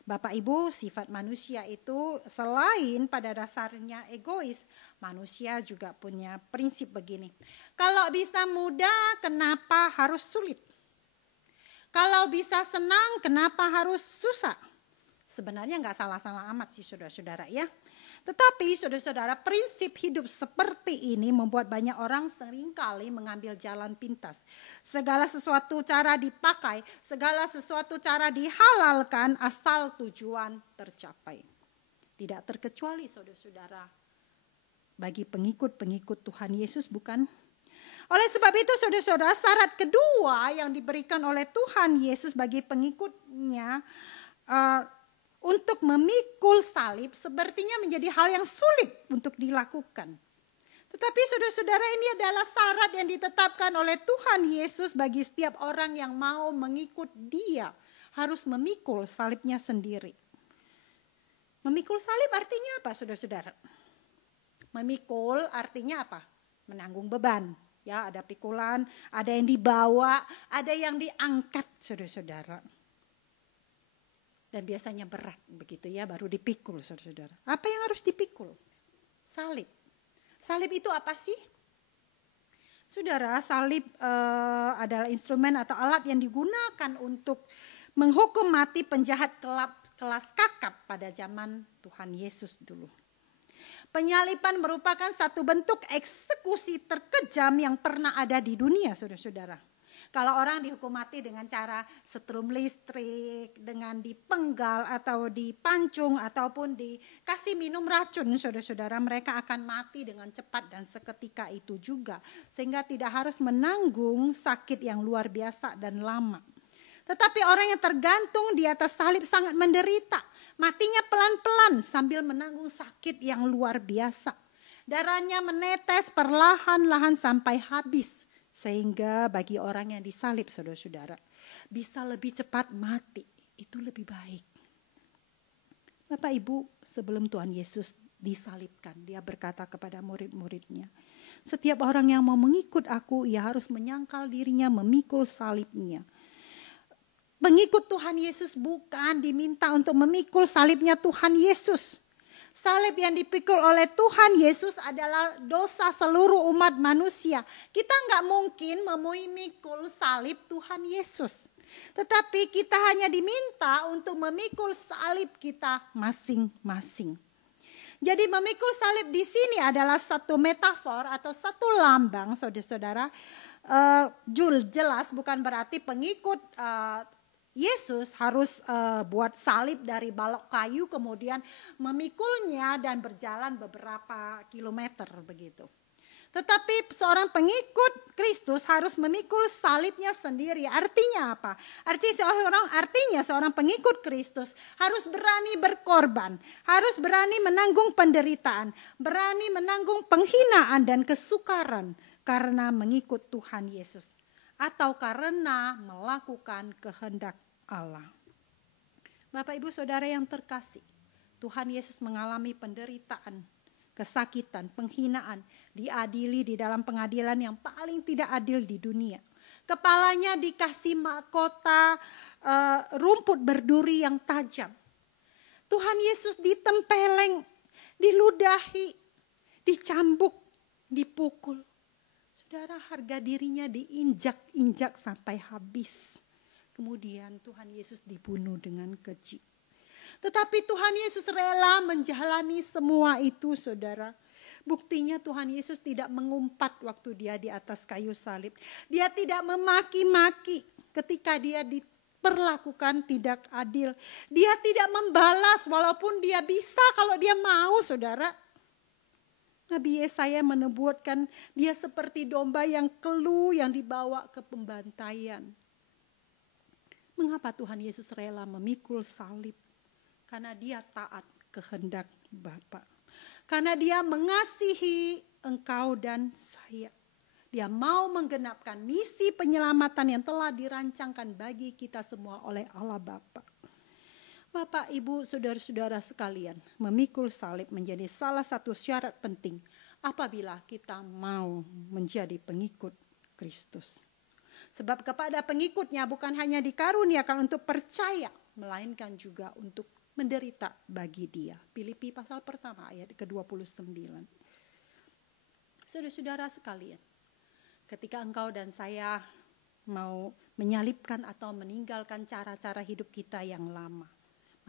Bapak Ibu, sifat manusia itu selain pada dasarnya egois, manusia juga punya prinsip begini. Kalau bisa mudah, kenapa harus sulit? Kalau bisa senang, kenapa harus susah? Sebenarnya nggak salah-salah amat sih saudara-saudara ya. Tetapi saudara-saudara, prinsip hidup seperti ini membuat banyak orang seringkali mengambil jalan pintas. Segala sesuatu cara dipakai, segala sesuatu cara dihalalkan asal tujuan tercapai. Tidak terkecuali saudara-saudara bagi pengikut-pengikut Tuhan Yesus, bukan? Oleh sebab itu saudara-saudara, syarat kedua yang diberikan oleh Tuhan Yesus bagi pengikutnya untuk memikul salib sepertinya menjadi hal yang sulit untuk dilakukan. Tetapi saudara-saudara, ini adalah syarat yang ditetapkan oleh Tuhan Yesus bagi setiap orang yang mau mengikut Dia. Harus memikul salibnya sendiri. Memikul salib artinya apa saudara-saudara? Memikul artinya apa? Menanggung beban. Ya, ada pikulan, ada yang dibawa, ada yang diangkat saudara-saudara. Dan biasanya berat begitu ya, baru dipikul saudara-saudara. Apa yang harus dipikul? Salib. Salib itu apa sih? Saudara, salib adalah instrumen atau alat yang digunakan untuk menghukum mati penjahat kelas kakap pada zaman Tuhan Yesus dulu. Penyaliban merupakan satu bentuk eksekusi terkejam yang pernah ada di dunia saudara-saudara. Kalau orang dihukum mati dengan cara setrum listrik, dengan dipenggal atau dipancung ataupun dikasih minum racun, saudara-saudara, mereka akan mati dengan cepat dan seketika itu juga. Sehingga tidak harus menanggung sakit yang luar biasa dan lama. Tetapi orang yang tergantung di atas salib sangat menderita. Matinya pelan-pelan sambil menanggung sakit yang luar biasa. Darahnya menetes perlahan-lahan sampai habis. Sehingga bagi orang yang disalib saudara-saudara bisa lebih cepat mati, itu lebih baik. Bapak Ibu, sebelum Tuhan Yesus disalibkan, dia berkata kepada murid-muridnya, setiap orang yang mau mengikut aku, ia harus menyangkal dirinya, memikul salibnya. Pengikut Tuhan Yesus bukan diminta untuk memikul salibnya Tuhan Yesus. Salib yang dipikul oleh Tuhan Yesus adalah dosa seluruh umat manusia. Kita nggak mungkin memikul salib Tuhan Yesus. Tetapi kita hanya diminta untuk memikul salib kita masing-masing. Jadi memikul salib di sini adalah satu metafor atau satu lambang, saudara-saudara. Jelas bukan berarti pengikut Yesus harus buat salib dari balok kayu kemudian memikulnya dan berjalan beberapa kilometer begitu. Tetapi seorang pengikut Kristus harus memikul salibnya sendiri. Artinya apa? Artinya seorang pengikut Kristus harus berani berkorban, harus berani menanggung penderitaan, berani menanggung penghinaan dan kesukaran karena mengikut Tuhan Yesus. Atau karena melakukan kehendak Allah. Bapak Ibu Saudara yang terkasih, Tuhan Yesus mengalami penderitaan, kesakitan, penghinaan, diadili di dalam pengadilan yang paling tidak adil di dunia. Kepalanya dikasih mahkota rumput berduri yang tajam. Tuhan Yesus ditempeleng, diludahi, dicambuk, dipukul. Saudara, harga dirinya diinjak-injak sampai habis. Kemudian Tuhan Yesus dibunuh dengan keji. Tetapi Tuhan Yesus rela menjalani semua itu, saudara. Buktinya Tuhan Yesus tidak mengumpat waktu dia di atas kayu salib. Dia tidak memaki-maki ketika dia diperlakukan tidak adil. Dia tidak membalas walaupun dia bisa kalau dia mau, saudara. Nabi Yesaya menubuatkan dia seperti domba yang kelu yang dibawa ke pembantaian. Mengapa Tuhan Yesus rela memikul salib? Karena dia taat kehendak Bapa. Karena dia mengasihi engkau dan saya. Dia mau menggenapkan misi penyelamatan yang telah dirancangkan bagi kita semua oleh Allah Bapa. Bapak, Ibu, saudara-saudara sekalian, memikul salib menjadi salah satu syarat penting apabila kita mau menjadi pengikut Kristus. Sebab kepada pengikutnya bukan hanya dikaruniakan untuk percaya, melainkan juga untuk menderita bagi dia. Filipi pasal pertama ayat ke-29. Saudara-saudara sekalian, ketika engkau dan saya mau menyalibkan atau meninggalkan cara-cara hidup kita yang lama,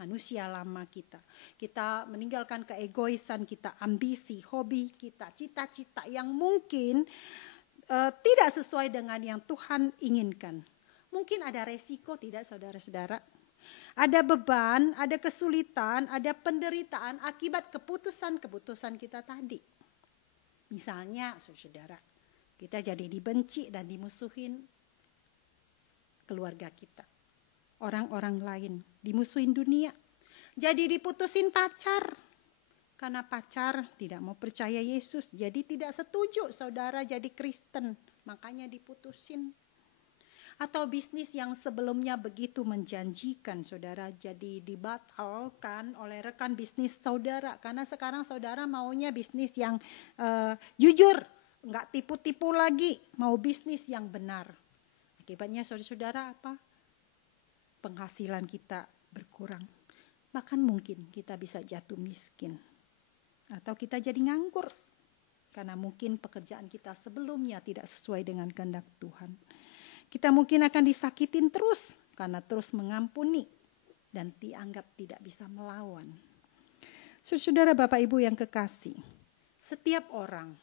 manusia lama kita meninggalkan keegoisan kita, ambisi, hobi kita, cita-cita yang mungkin tidak sesuai dengan yang Tuhan inginkan. Mungkin ada resiko, tidak saudara-saudara? Ada beban, ada kesulitan, ada penderitaan akibat keputusan-keputusan kita tadi. Misalnya, saudara, kita jadi dibenci dan dimusuhin keluarga kita. Orang-orang lain, dimusuhin dunia. Jadi diputusin pacar. Karena pacar tidak mau percaya Yesus. Jadi tidak setuju saudara jadi Kristen. Makanya diputusin. Atau bisnis yang sebelumnya begitu menjanjikan saudara jadi dibatalkan oleh rekan bisnis saudara. Karena sekarang saudara maunya bisnis yang jujur. Enggak tipu-tipu lagi. Mau bisnis yang benar. Akibatnya saudara-saudara apa? Penghasilan kita berkurang. Bahkan mungkin kita bisa jatuh miskin. Atau kita jadi nganggur. Karena mungkin pekerjaan kita sebelumnya tidak sesuai dengan kehendak Tuhan. Kita mungkin akan disakitin terus. Karena terus mengampuni. Dan dianggap tidak bisa melawan. Saudara Bapak Ibu yang kekasih. Setiap orang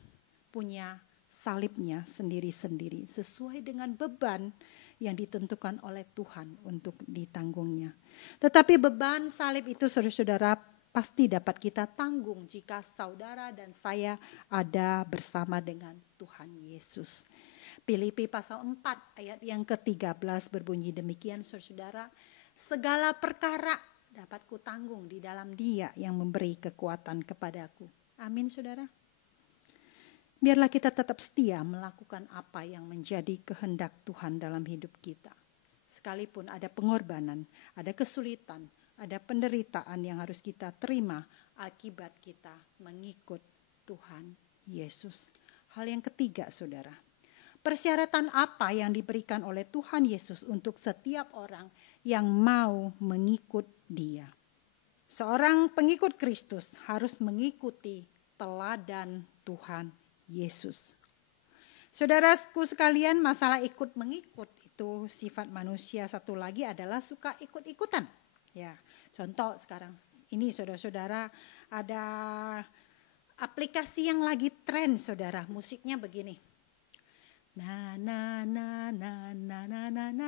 punya salibnya sendiri-sendiri. Sesuai dengan beban yang ditentukan oleh Tuhan untuk ditanggungnya. Tetapi beban salib itu saudara-saudara pasti dapat kita tanggung jika saudara dan saya ada bersama dengan Tuhan Yesus. Filipi pasal 4 ayat yang ke-13 berbunyi demikian saudara, segala perkara dapat kutanggung di dalam Dia yang memberi kekuatan kepadaku. Amin saudara. Biarlah kita tetap setia melakukan apa yang menjadi kehendak Tuhan dalam hidup kita. Sekalipun ada pengorbanan, ada kesulitan, Ada penderitaan yang harus kita terima akibat kita mengikut Tuhan Yesus. Hal yang ketiga, saudara. Persyaratan apa yang diberikan oleh Tuhan Yesus untuk setiap orang yang mau mengikut Dia? Seorang pengikut Kristus harus mengikuti teladan Tuhan Yesus. Saudaraku sekalian, masalah ikut mengikut itu sifat manusia. Satu lagi adalah suka ikut-ikutan. Ya, contoh sekarang ini saudara-saudara ada aplikasi yang lagi tren, saudara. Musiknya begini. Na na na na na na na na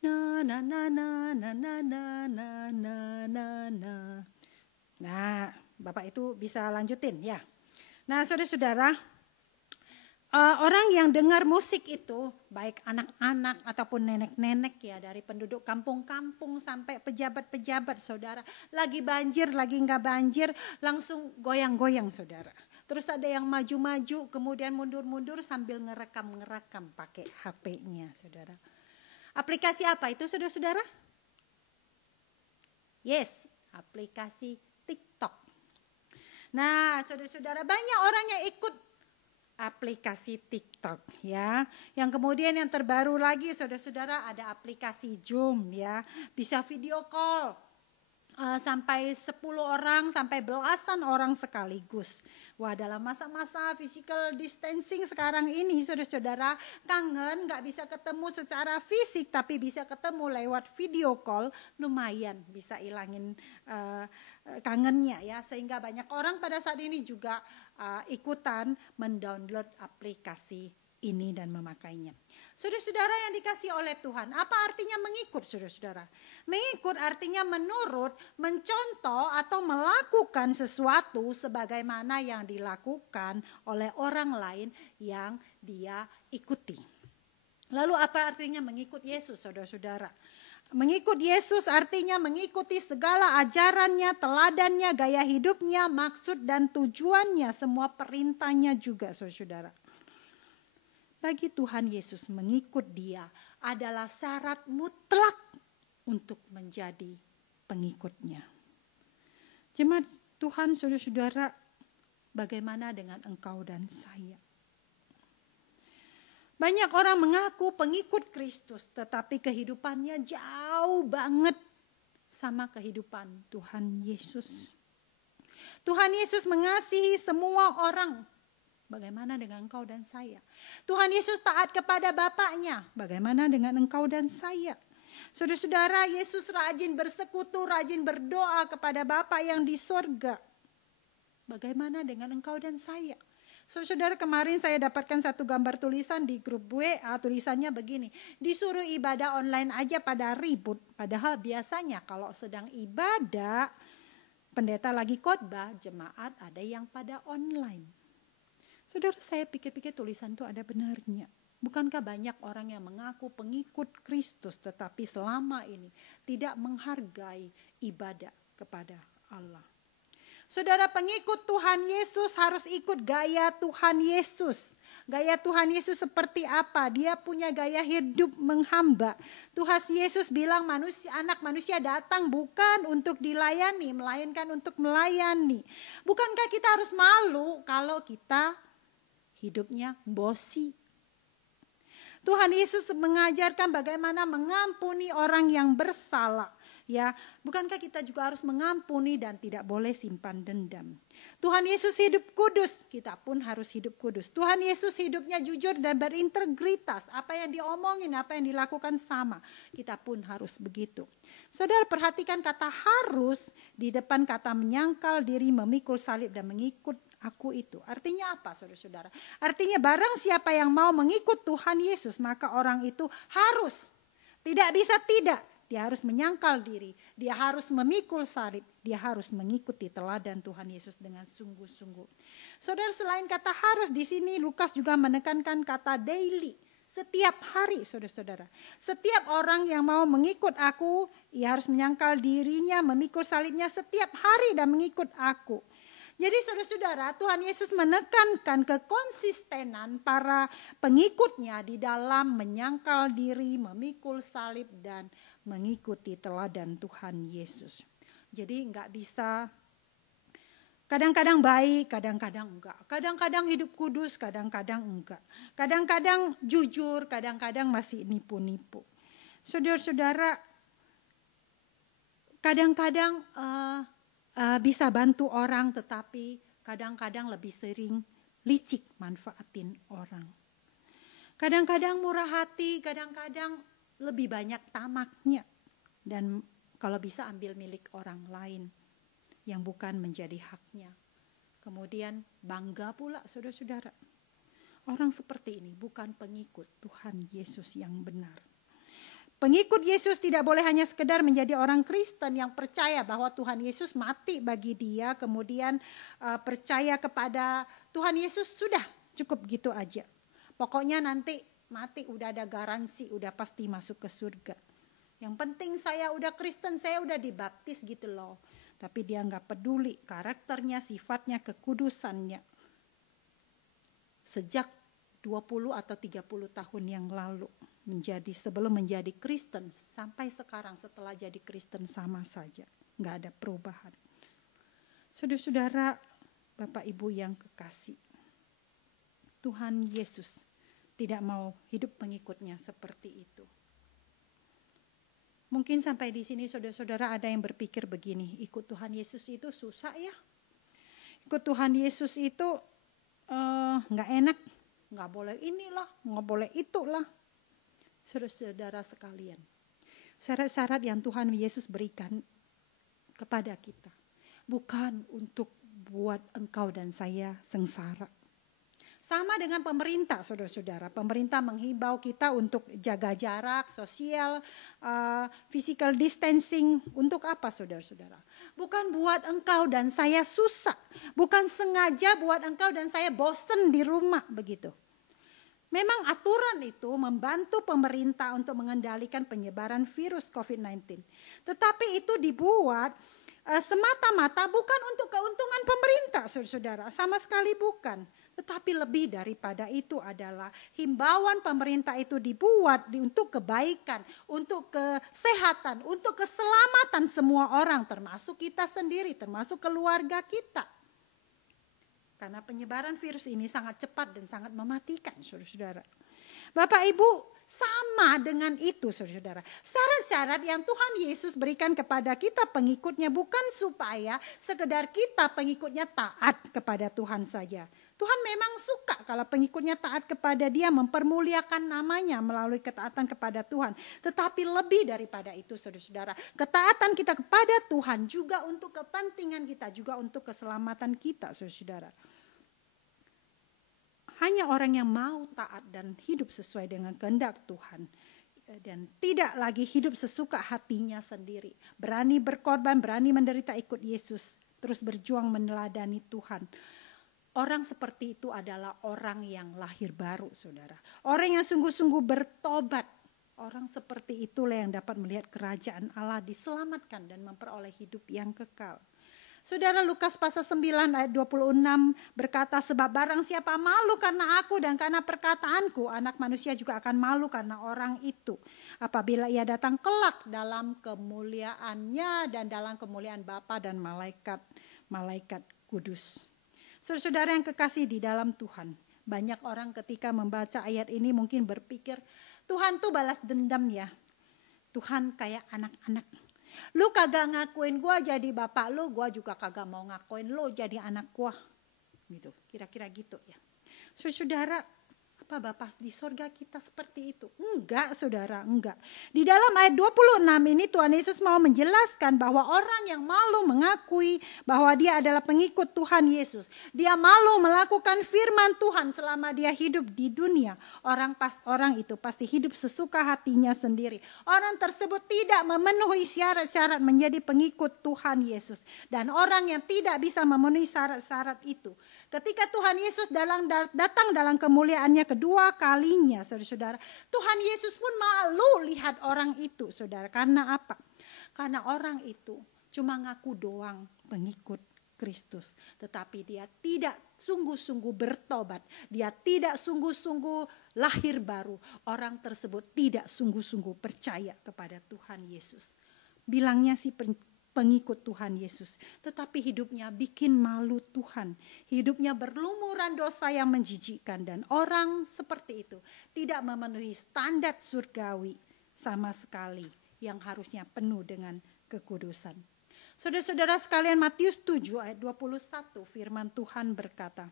na na na na na na na na na na. Nah, Bapak itu bisa lanjutin ya. Nah, saudara-saudara, orang yang dengar musik itu, baik anak-anak ataupun nenek-nenek ya, dari penduduk kampung-kampung sampai pejabat-pejabat, saudara. Lagi banjir, lagi enggak banjir, langsung goyang-goyang, saudara. Terus ada yang maju-maju, kemudian mundur-mundur sambil ngerekam pakai HP-nya, saudara. Aplikasi apa itu, saudara-saudara? Yes, aplikasi TikTok. Nah, saudara-saudara, banyak orang yang ikut aplikasi TikTok ya. Yang kemudian yang terbaru lagi, saudara-saudara, ada aplikasi Zoom ya. Bisa video call sampai 10 orang sampai belasan orang sekaligus. Wah, dalam masa-masa physical distancing sekarang ini, saudara-saudara, kangen gak bisa ketemu secara fisik tapi bisa ketemu lewat video call, lumayan bisa ilangin kangennya ya. Sehingga banyak orang pada saat ini juga ikutan mendownload aplikasi ini dan memakainya. Saudara-saudara yang dikasih oleh Tuhan, apa artinya mengikut, saudara-saudara? Mengikut artinya menurut, mencontoh atau melakukan sesuatu sebagaimana yang dilakukan oleh orang lain yang dia ikuti. Lalu apa artinya mengikut Yesus, saudara-saudara? Mengikut Yesus artinya mengikuti segala ajarannya, teladannya, gaya hidupnya, maksud dan tujuannya, semua perintahnya juga, saudara-saudara. Bagi Tuhan Yesus, mengikut Dia adalah syarat mutlak untuk menjadi pengikutnya. Jemaat Tuhan, saudara-saudara, bagaimana dengan engkau dan saya? Banyak orang mengaku pengikut Kristus, tetapi kehidupannya jauh banget sama kehidupan Tuhan Yesus. Tuhan Yesus mengasihi semua orang. Bagaimana dengan engkau dan saya? Tuhan Yesus taat kepada Bapaknya. Bagaimana dengan engkau dan saya? Saudara-saudara, Yesus rajin bersekutu, rajin berdoa kepada Bapa yang di sorga. Bagaimana dengan engkau dan saya? Saudara, kemarin saya dapatkan satu gambar tulisan di grup WA, tulisannya begini. Disuruh ibadah online aja pada ribut. Padahal biasanya kalau sedang ibadah, pendeta lagi khotbah, jemaat ada yang pada online. Saudara, saya pikir-pikir tulisan itu ada benarnya. Bukankah banyak orang yang mengaku pengikut Kristus tetapi selama ini tidak menghargai ibadah kepada Allah? Saudara, pengikut Tuhan Yesus harus ikut gaya Tuhan Yesus. Gaya Tuhan Yesus seperti apa? Dia punya gaya hidup menghamba. Tuhan Yesus bilang anak manusia datang bukan untuk dilayani, melainkan untuk melayani. Bukankah kita harus malu kalau kita hidupnya bosi? Tuhan Yesus mengajarkan bagaimana mengampuni orang yang bersalah. Ya, bukankah kita juga harus mengampuni dan tidak boleh simpan dendam? Tuhan Yesus hidup kudus, kita pun harus hidup kudus. Tuhan Yesus hidupnya jujur dan berintegritas. Apa yang diomongin, apa yang dilakukan sama. Kita pun harus begitu. Saudara, perhatikan kata harus di depan kata menyangkal diri, memikul salib dan mengikut aku itu. Artinya apa, saudara-saudara? Artinya barang siapa yang mau mengikut Tuhan Yesus, maka orang itu harus, tidak bisa tidak. Dia harus menyangkal diri, dia harus memikul salib, dia harus mengikuti teladan Tuhan Yesus dengan sungguh-sungguh. Saudara, selain kata harus, di sini Lukas juga menekankan kata daily. Setiap hari, saudara-saudara. Setiap orang yang mau mengikut aku, ia harus menyangkal dirinya, memikul salibnya setiap hari dan mengikut aku. Jadi saudara-saudara, Tuhan Yesus menekankan kekonsistenan para pengikutnya di dalam menyangkal diri, memikul salib, dan mengikuti teladan Tuhan Yesus. Jadi nggak bisa kadang-kadang baik, kadang-kadang enggak. Kadang-kadang hidup kudus, kadang-kadang enggak. Kadang-kadang jujur, kadang-kadang masih nipu-nipu. Saudara-saudara, kadang-kadang bisa bantu orang, tetapi kadang-kadang lebih sering licik manfaatin orang. Kadang-kadang murah hati, kadang-kadang lebih banyak tamaknya. Dan kalau bisa ambil milik orang lain yang bukan menjadi haknya. Kemudian bangga pula saudara-saudara. Orang seperti ini bukan pengikut Tuhan Yesus yang benar. Pengikut Yesus tidak boleh hanya sekedar menjadi orang Kristen yang percaya bahwa Tuhan Yesus mati bagi dia, kemudian percaya kepada Tuhan Yesus, sudah cukup gitu aja. Pokoknya nanti mati udah ada garansi, udah pasti masuk ke surga. Yang penting saya udah Kristen, saya udah dibaptis gitu loh. Tapi dia nggak peduli karakternya, sifatnya, kekudusannya. Sejak 20 atau 30 tahun yang lalu sebelum menjadi Kristen sampai sekarang setelah jadi Kristen sama saja, nggak ada perubahan. Saudara-saudara, Bapak Ibu yang kekasih, Tuhan Yesus tidak mau hidup pengikutnya seperti itu. Mungkin sampai di sini saudara-saudara ada yang berpikir begini, ikut Tuhan Yesus itu susah ya, ikut Tuhan Yesus itu nggak enak. Nggak boleh inilah, nggak boleh itulah. Saudara-saudara sekalian, syarat-syarat yang Tuhan Yesus berikan kepada kita bukan untuk buat engkau dan saya sengsara. Sama dengan pemerintah, saudara-saudara. Pemerintah menghimbau kita untuk jaga jarak sosial, physical distancing. Untuk apa, saudara-saudara? Bukan buat engkau dan saya susah. Bukan sengaja buat engkau dan saya bosen di rumah begitu. Memang aturan itu membantu pemerintah untuk mengendalikan penyebaran virus COVID-19. Tetapi itu dibuat semata-mata bukan untuk keuntungan pemerintah, saudara-saudara. Sama sekali bukan. Tetapi lebih daripada itu adalah himbauan pemerintah itu dibuat untuk kebaikan, untuk kesehatan, untuk keselamatan semua orang, termasuk kita sendiri, termasuk keluarga kita. Karena penyebaran virus ini sangat cepat dan sangat mematikan, saudara-saudara. Bapak Ibu, sama dengan itu, saudara-saudara. Syarat-syarat yang Tuhan Yesus berikan kepada kita pengikutnya bukan supaya sekedar kita pengikutnya taat kepada Tuhan saja. Tuhan memang suka kalau pengikutnya taat kepada Dia, mempermuliakan namanya melalui ketaatan kepada Tuhan. Tetapi lebih daripada itu, saudara-saudara, ketaatan kita kepada Tuhan juga untuk kepentingan kita, juga untuk keselamatan kita, saudara-saudara. Hanya orang yang mau taat dan hidup sesuai dengan kehendak Tuhan dan tidak lagi hidup sesuka hatinya sendiri, berani berkorban, berani menderita ikut Yesus, terus berjuang meneladani Tuhan. Orang seperti itu adalah orang yang lahir baru, saudara. Orang yang sungguh-sungguh bertobat. Orang seperti itulah yang dapat melihat kerajaan Allah diselamatkan dan memperoleh hidup yang kekal. Saudara, Lukas pasal 9 ayat 26 berkata, sebab barang siapa malu karena aku dan karena perkataanku, anak manusia juga akan malu karena orang itu. Apabila ia datang kelak dalam kemuliaannya dan dalam kemuliaan Bapa dan malaikat kudus. Saudara-saudara yang kekasih di dalam Tuhan, banyak orang ketika membaca ayat ini mungkin berpikir, Tuhan tuh balas dendam ya. Tuhan kayak anak-anak. Lu kagak ngakuin gua jadi bapak lu, gua juga kagak mau ngakuin lu jadi anak gua. Gitu, kira-kira gitu ya. Saudara, apa Bapak di sorga kita seperti itu? Enggak, saudara, enggak. Di dalam ayat 26 ini Tuhan Yesus mau menjelaskan bahwa orang yang malu mengakui bahwa dia adalah pengikut Tuhan Yesus, dia malu melakukan firman Tuhan selama dia hidup di dunia, orang itu pasti hidup sesuka hatinya sendiri. Orang tersebut tidak memenuhi syarat-syarat menjadi pengikut Tuhan Yesus. Dan orang yang tidak bisa memenuhi syarat-syarat itu, ketika Tuhan Yesus datang dalam kemuliaannya kedua kalinya, saudara-saudara, Tuhan Yesus pun malu lihat orang itu, saudara. Karena apa? Karena orang itu cuma ngaku doang pengikut Kristus. Tetapi dia tidak sungguh-sungguh bertobat. Dia tidak sungguh-sungguh lahir baru. Orang tersebut tidak sungguh-sungguh percaya kepada Tuhan Yesus. Bilangnya sih pengikut Tuhan Yesus, tetapi hidupnya bikin malu Tuhan. Hidupnya berlumuran dosa yang menjijikkan, dan orang seperti itu tidak memenuhi standar surgawi sama sekali yang harusnya penuh dengan kekudusan. Saudara-saudara sekalian, Matius 7 ayat 21 firman Tuhan berkata,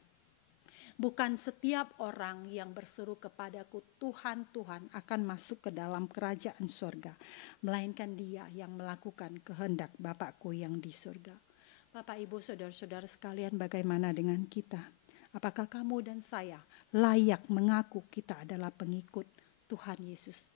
bukan setiap orang yang berseru kepadaku Tuhan, Tuhan akan masuk ke dalam kerajaan surga, melainkan dia yang melakukan kehendak Bapakku yang di surga. Bapak, Ibu, saudara-saudara sekalian, bagaimana dengan kita? Apakah kamu dan saya layak mengaku kita adalah pengikut Tuhan Yesus?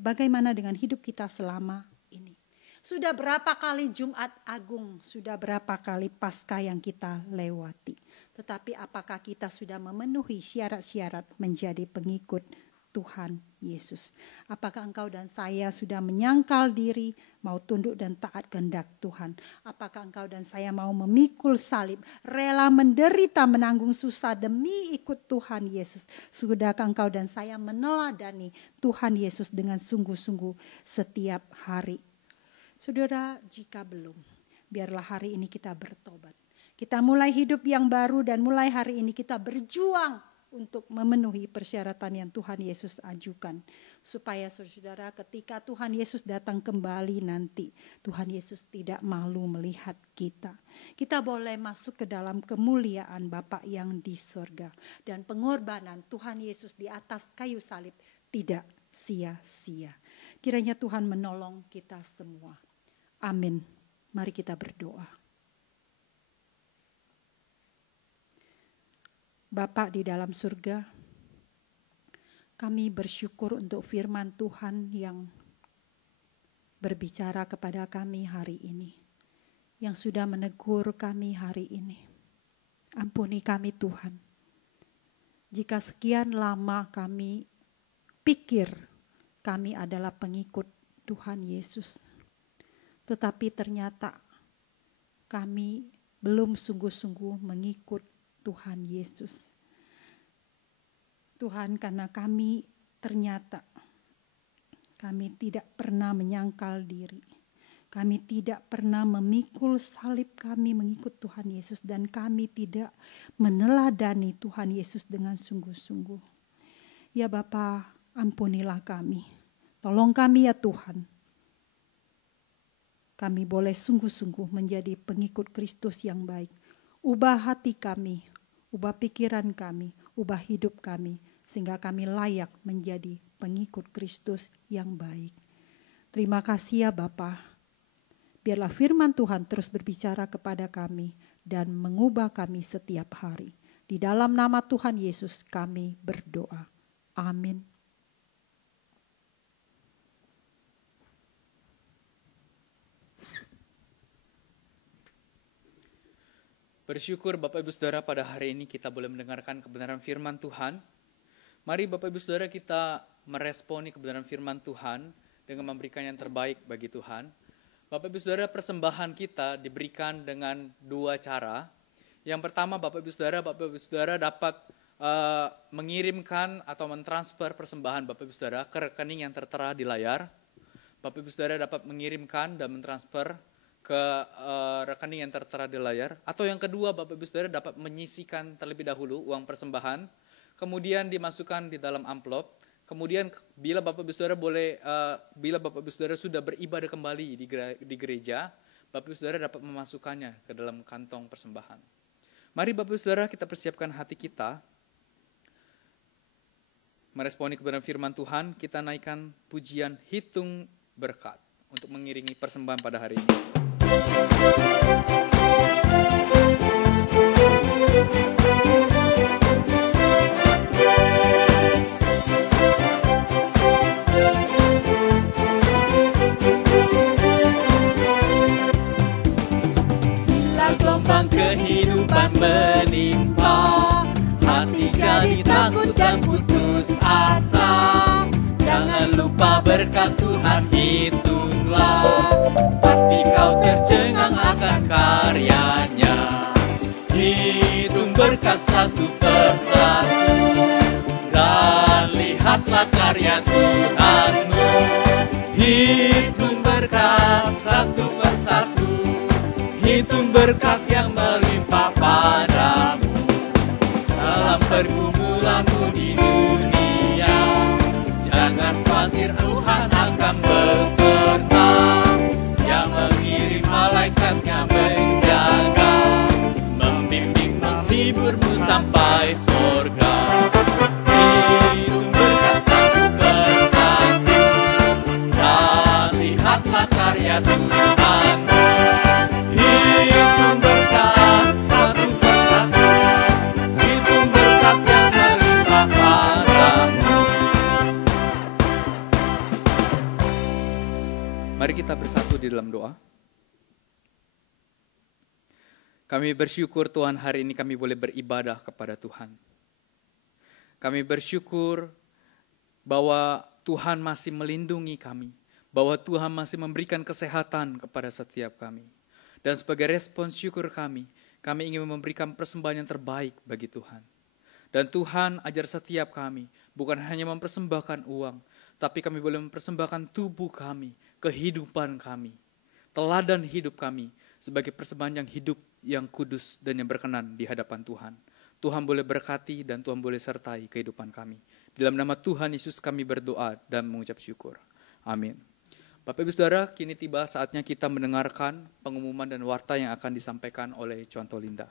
Bagaimana dengan hidup kita selama ini? Sudah berapa kali Jumat Agung, sudah berapa kali Paskah yang kita lewati. Tetapi apakah kita sudah memenuhi syarat-syarat menjadi pengikut Tuhan Yesus? Apakah engkau dan saya sudah menyangkal diri, mau tunduk dan taat kehendak Tuhan? Apakah engkau dan saya mau memikul salib, rela menderita menanggung susah demi ikut Tuhan Yesus? Sudahkah engkau dan saya meneladani Tuhan Yesus dengan sungguh-sungguh setiap hari? Saudara, jika belum, biarlah hari ini kita bertobat. Kita mulai hidup yang baru dan mulai hari ini kita berjuang untuk memenuhi persyaratan yang Tuhan Yesus ajukan. Supaya saudara, ketika Tuhan Yesus datang kembali nanti, Tuhan Yesus tidak malu melihat kita. Kita boleh masuk ke dalam kemuliaan Bapa yang di surga. Dan pengorbanan Tuhan Yesus di atas kayu salib tidak sia-sia. Kiranya Tuhan menolong kita semua. Amin. Mari kita berdoa. Bapa di dalam surga, kami bersyukur untuk firman Tuhan yang berbicara kepada kami hari ini, yang sudah menegur kami hari ini. Ampuni kami Tuhan, jika sekian lama kami pikir kami adalah pengikut Tuhan Yesus, tetapi ternyata kami belum sungguh-sungguh mengikut Tuhan Yesus. Tuhan, karena kami ternyata kami tidak pernah menyangkal diri. Kami tidak pernah memikul salib kami mengikut Tuhan Yesus, dan kami tidak meneladani Tuhan Yesus dengan sungguh-sungguh. Ya Bapa, ampunilah kami. Tolong kami ya Tuhan. Kami boleh sungguh-sungguh menjadi pengikut Kristus yang baik. Ubah hati kami, ubah pikiran kami, ubah hidup kami, sehingga kami layak menjadi pengikut Kristus yang baik. Terima kasih ya Bapa. Biarlah firman Tuhan terus berbicara kepada kami dan mengubah kami setiap hari. Di dalam nama Tuhan Yesus kami berdoa. Amin. Bersyukur Bapak Ibu Saudara, pada hari ini kita boleh mendengarkan kebenaran firman Tuhan. Mari Bapak Ibu Saudara kita meresponi kebenaran firman Tuhan dengan memberikan yang terbaik bagi Tuhan. Bapak Ibu Saudara, persembahan kita diberikan dengan dua cara. Yang pertama, Bapak Ibu Saudara dapat mengirimkan atau mentransfer persembahan Bapak Ibu Saudara ke rekening yang tertera di layar. Bapak Ibu Saudara dapat mengirimkan dan mentransfer ke rekening yang tertera di layar. Atau yang kedua, Bapak Ibu Saudara dapat menyisikan terlebih dahulu uang persembahan, kemudian dimasukkan di dalam amplop. Kemudian bila Bapak Ibu Saudara sudah beribadah kembali di gereja, Bapak Ibu Saudara dapat memasukkannya ke dalam kantong persembahan. Mari Bapak Ibu Saudara kita persiapkan hati kita meresponi kebenaran firman Tuhan. Kita naikkan pujian Hitung Berkat untuk mengiringi persembahan pada hari ini. Bila gelombang kehidupan menimpa, hati jadi takut dan putus asa. Jangan lupa berkat Tuhan hitunglah, pasti kau tercengang akan karyanya. berkat satu persatu, dan lihatlah karya Tuhan-Mu. Hitung berkat satu persatu, hitung berkat yang melimpah padamu. Dalam pergumulanmu di dunia, jangan khawatir, Tuhan akan beserta, yang mengirim malaikatnya menjaga, membimbing menghiburmu sampai surga. Hitung berkat satu persatu, dan lihatlah karya Tuhan. Hitung berkat satu persatu, hitung berkat yang melimpah padamu. Mari kita bersatu di dalam doa. Kami bersyukur Tuhan, hari ini kami boleh beribadah kepada Tuhan. Kami bersyukur bahwa Tuhan masih melindungi kami, bahwa Tuhan masih memberikan kesehatan kepada setiap kami. Dan sebagai respons syukur kami ingin memberikan persembahan yang terbaik bagi Tuhan. Dan Tuhan ajar setiap kami, bukan hanya mempersembahkan uang, tapi kami boleh mempersembahkan tubuh kami, kehidupan kami, teladan hidup kami, sebagai persembahan yang hidup, yang kudus, dan yang berkenan di hadapan Tuhan. Tuhan boleh berkati dan Tuhan boleh sertai kehidupan kami. Di dalam nama Tuhan Yesus kami berdoa dan mengucap syukur. Amin. Bapak Ibu Saudara, kini tiba saatnya kita mendengarkan pengumuman dan warta yang akan disampaikan oleh Conto Linda.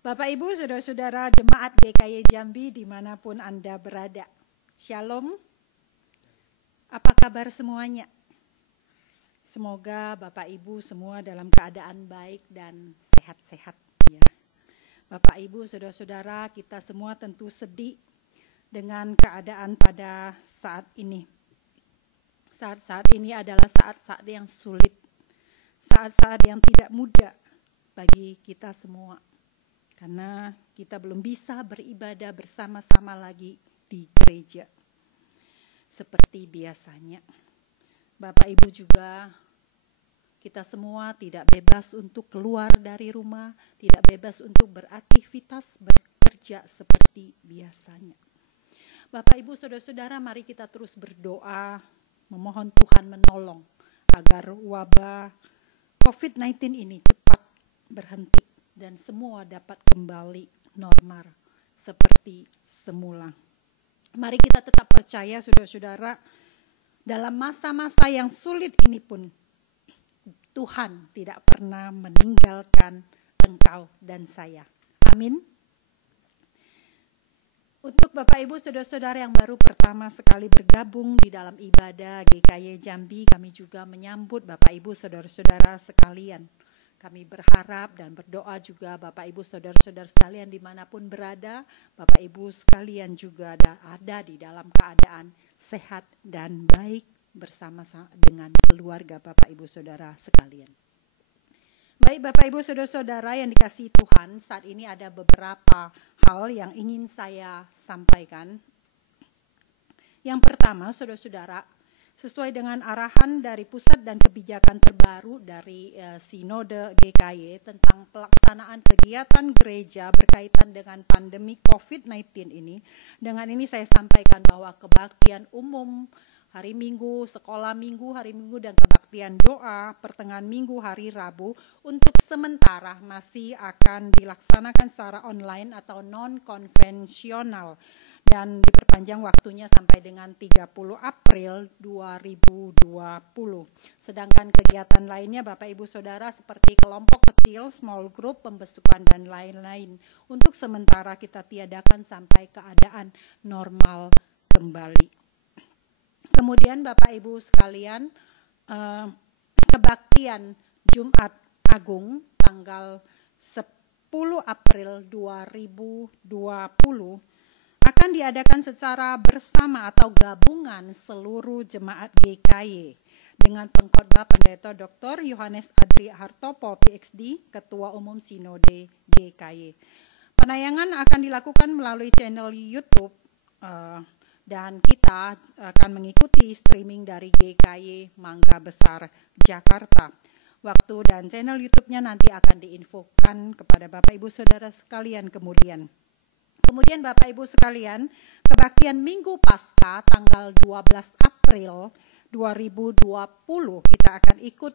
Bapak Ibu, Saudara-saudara Jemaat GKY Jambi dimanapun Anda berada. Shalom. Apa kabar semuanya? Semoga Bapak Ibu semua dalam keadaan baik dan sehat-sehat. Ya. Bapak Ibu, Saudara-saudara, kita semua tentu sedih dengan keadaan pada saat ini. Saat-saat ini adalah saat-saat yang sulit, saat-saat yang tidak mudah bagi kita semua. Karena kita belum bisa beribadah bersama-sama lagi di gereja seperti biasanya. Bapak Ibu juga, kita semua tidak bebas untuk keluar dari rumah, tidak bebas untuk beraktivitas, bekerja seperti biasanya. Bapak Ibu, Saudara-saudara, mari kita terus berdoa, memohon Tuhan menolong agar wabah COVID-19 ini cepat berhenti dan semua dapat kembali normal seperti semula. Mari kita tetap percaya, Saudara-saudara, dalam masa-masa yang sulit ini pun Tuhan tidak pernah meninggalkan engkau dan saya. Amin. Untuk Bapak Ibu Saudara-saudara yang baru pertama sekali bergabung di dalam ibadah GKY Jambi, kami juga menyambut Bapak Ibu Saudara-saudara sekalian. Kami berharap dan berdoa juga Bapak Ibu Saudara-saudara sekalian dimanapun berada, Bapak Ibu sekalian juga ada di dalam keadaan sehat dan baik bersama dengan keluarga Bapak Ibu Saudara sekalian. Baik Bapak Ibu Saudara-saudara yang dikasihi Tuhan, saat ini ada beberapa hal yang ingin saya sampaikan. Yang pertama, Saudara-saudara, sesuai dengan arahan dari pusat dan kebijakan terbaru dari Sinode GKY tentang pelaksanaan kegiatan gereja berkaitan dengan pandemi COVID-19 ini. Dengan ini saya sampaikan bahwa kebaktian umum hari Minggu, sekolah Minggu, hari Minggu, dan kebaktian doa pertengahan Minggu, hari Rabu untuk sementara masih akan dilaksanakan secara online atau non-konvensional dan diperpanjang waktunya sampai dengan 30 April 2020. Sedangkan kegiatan lainnya Bapak Ibu Saudara seperti kelompok kecil, small group, pembesukan dan lain-lain untuk sementara kita tiadakan sampai keadaan normal kembali. Kemudian Bapak Ibu sekalian, kebaktian Jumat Agung tanggal 10 April 2020 akan diadakan secara bersama atau gabungan seluruh jemaat GKY dengan pengkhotbah Pendeta Dr. Yohanes Adri Hartopo PhD, Ketua Umum Sinode GKY. Penayangan akan dilakukan melalui channel YouTube dan kita akan mengikuti streaming dari GKY Mangga Besar, Jakarta. Waktu dan channel YouTube-nya nanti akan diinfokan kepada Bapak Ibu Saudara sekalian kemudian. Kemudian Bapak Ibu sekalian, kebaktian Minggu Paskah tanggal 12 April 2020 kita akan ikut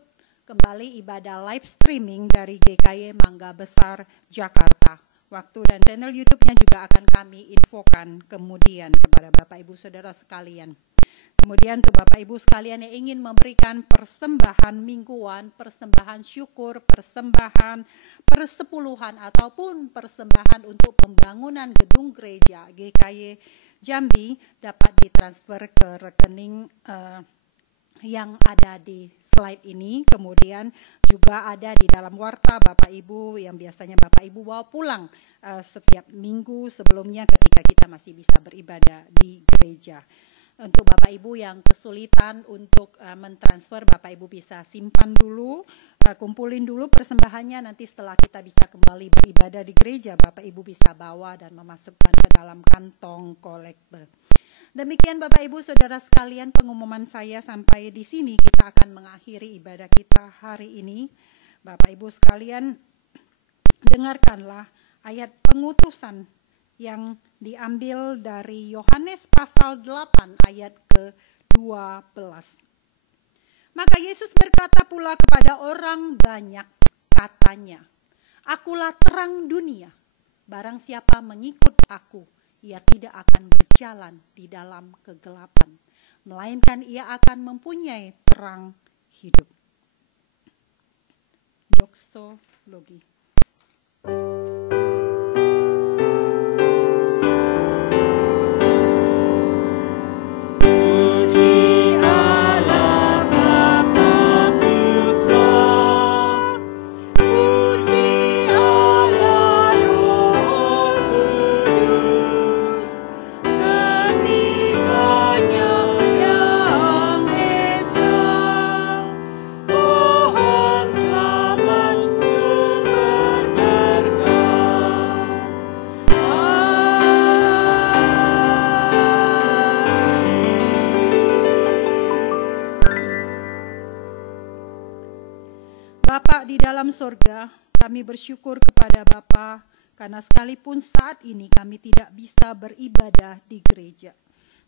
kembali ibadah live streaming dari GKY Mangga Besar Jakarta. Waktu dan channel YouTube-nya juga akan kami infokan kemudian kepada Bapak Ibu Saudara sekalian. Kemudian untuk Bapak Ibu sekalian yang ingin memberikan persembahan mingguan, persembahan syukur, persembahan persepuluhan ataupun persembahan untuk pembangunan gedung gereja GKY Jambi dapat ditransfer ke rekening yang ada di slide ini. Kemudian juga ada di dalam warta Bapak Ibu yang biasanya Bapak Ibu bawa pulang setiap minggu sebelumnya ketika kita masih bisa beribadah di gereja. Untuk Bapak Ibu yang kesulitan untuk mentransfer, Bapak Ibu bisa simpan dulu, kumpulin dulu persembahannya, nanti setelah kita bisa kembali beribadah di gereja, Bapak Ibu bisa bawa dan memasukkan ke dalam kantong kolektor. Demikian Bapak Ibu Saudara sekalian pengumuman saya sampai di sini. Kita akan mengakhiri ibadah kita hari ini. Bapak Ibu sekalian, dengarkanlah ayat pengutusan yang diambil dari Yohanes pasal 8 ayat ke-12. Maka Yesus berkata pula kepada orang banyak, katanya, "Akulah terang dunia. Barang siapa mengikut aku, ia tidak akan berjalan di dalam kegelapan, melainkan ia akan mempunyai terang hidup." Doksologi. Bapa di dalam sorga, kami bersyukur kepada Bapa karena sekalipun saat ini kami tidak bisa beribadah di gereja,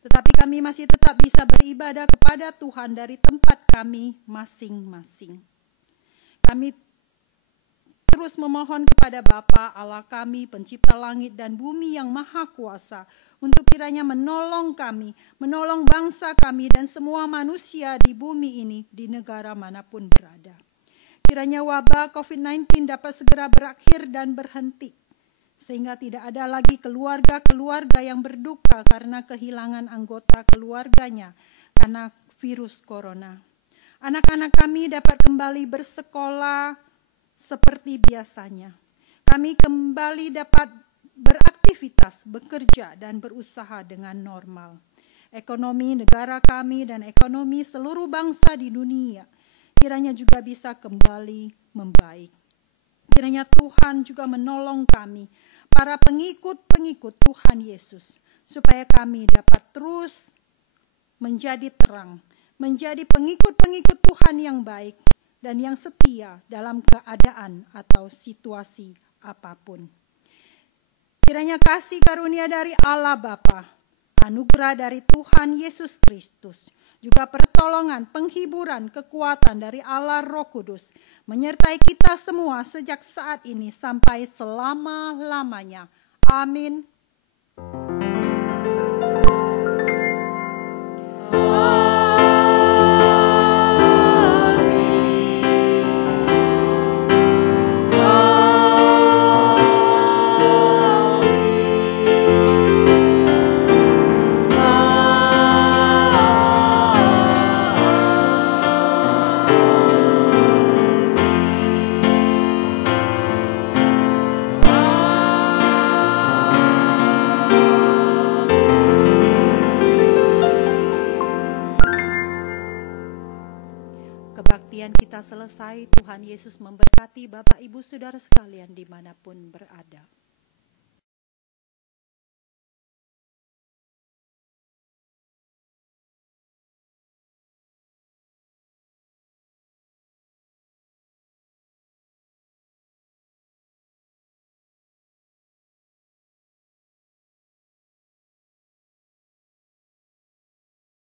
tetapi kami masih tetap bisa beribadah kepada Tuhan dari tempat kami masing-masing. Kami terus memohon kepada Bapa Allah kami, pencipta langit dan bumi yang maha kuasa, untuk kiranya menolong kami, menolong bangsa kami dan semua manusia di bumi ini, di negara manapun berada. Kiranya wabah COVID-19 dapat segera berakhir dan berhenti, sehingga tidak ada lagi keluarga-keluarga yang berduka karena kehilangan anggota keluarganya karena virus corona. Anak-anak kami dapat kembali bersekolah seperti biasanya. Kami kembali dapat beraktivitas, bekerja, dan berusaha dengan normal. Ekonomi negara kami dan ekonomi seluruh bangsa di dunia kiranya juga bisa kembali membaik. Kiranya Tuhan juga menolong kami, para pengikut-pengikut Tuhan Yesus, supaya kami dapat terus menjadi terang, menjadi pengikut-pengikut Tuhan yang baik dan yang setia dalam keadaan atau situasi apapun. Kiranya kasih karunia dari Allah Bapa, anugerah dari Tuhan Yesus Kristus, juga pertolongan, penghiburan, kekuatan dari Allah Roh Kudus menyertai kita semua sejak saat ini sampai selama-lamanya. Amin. Kebaktian kita selesai. Tuhan Yesus memberkati Bapak Ibu Saudara sekalian dimanapun berada.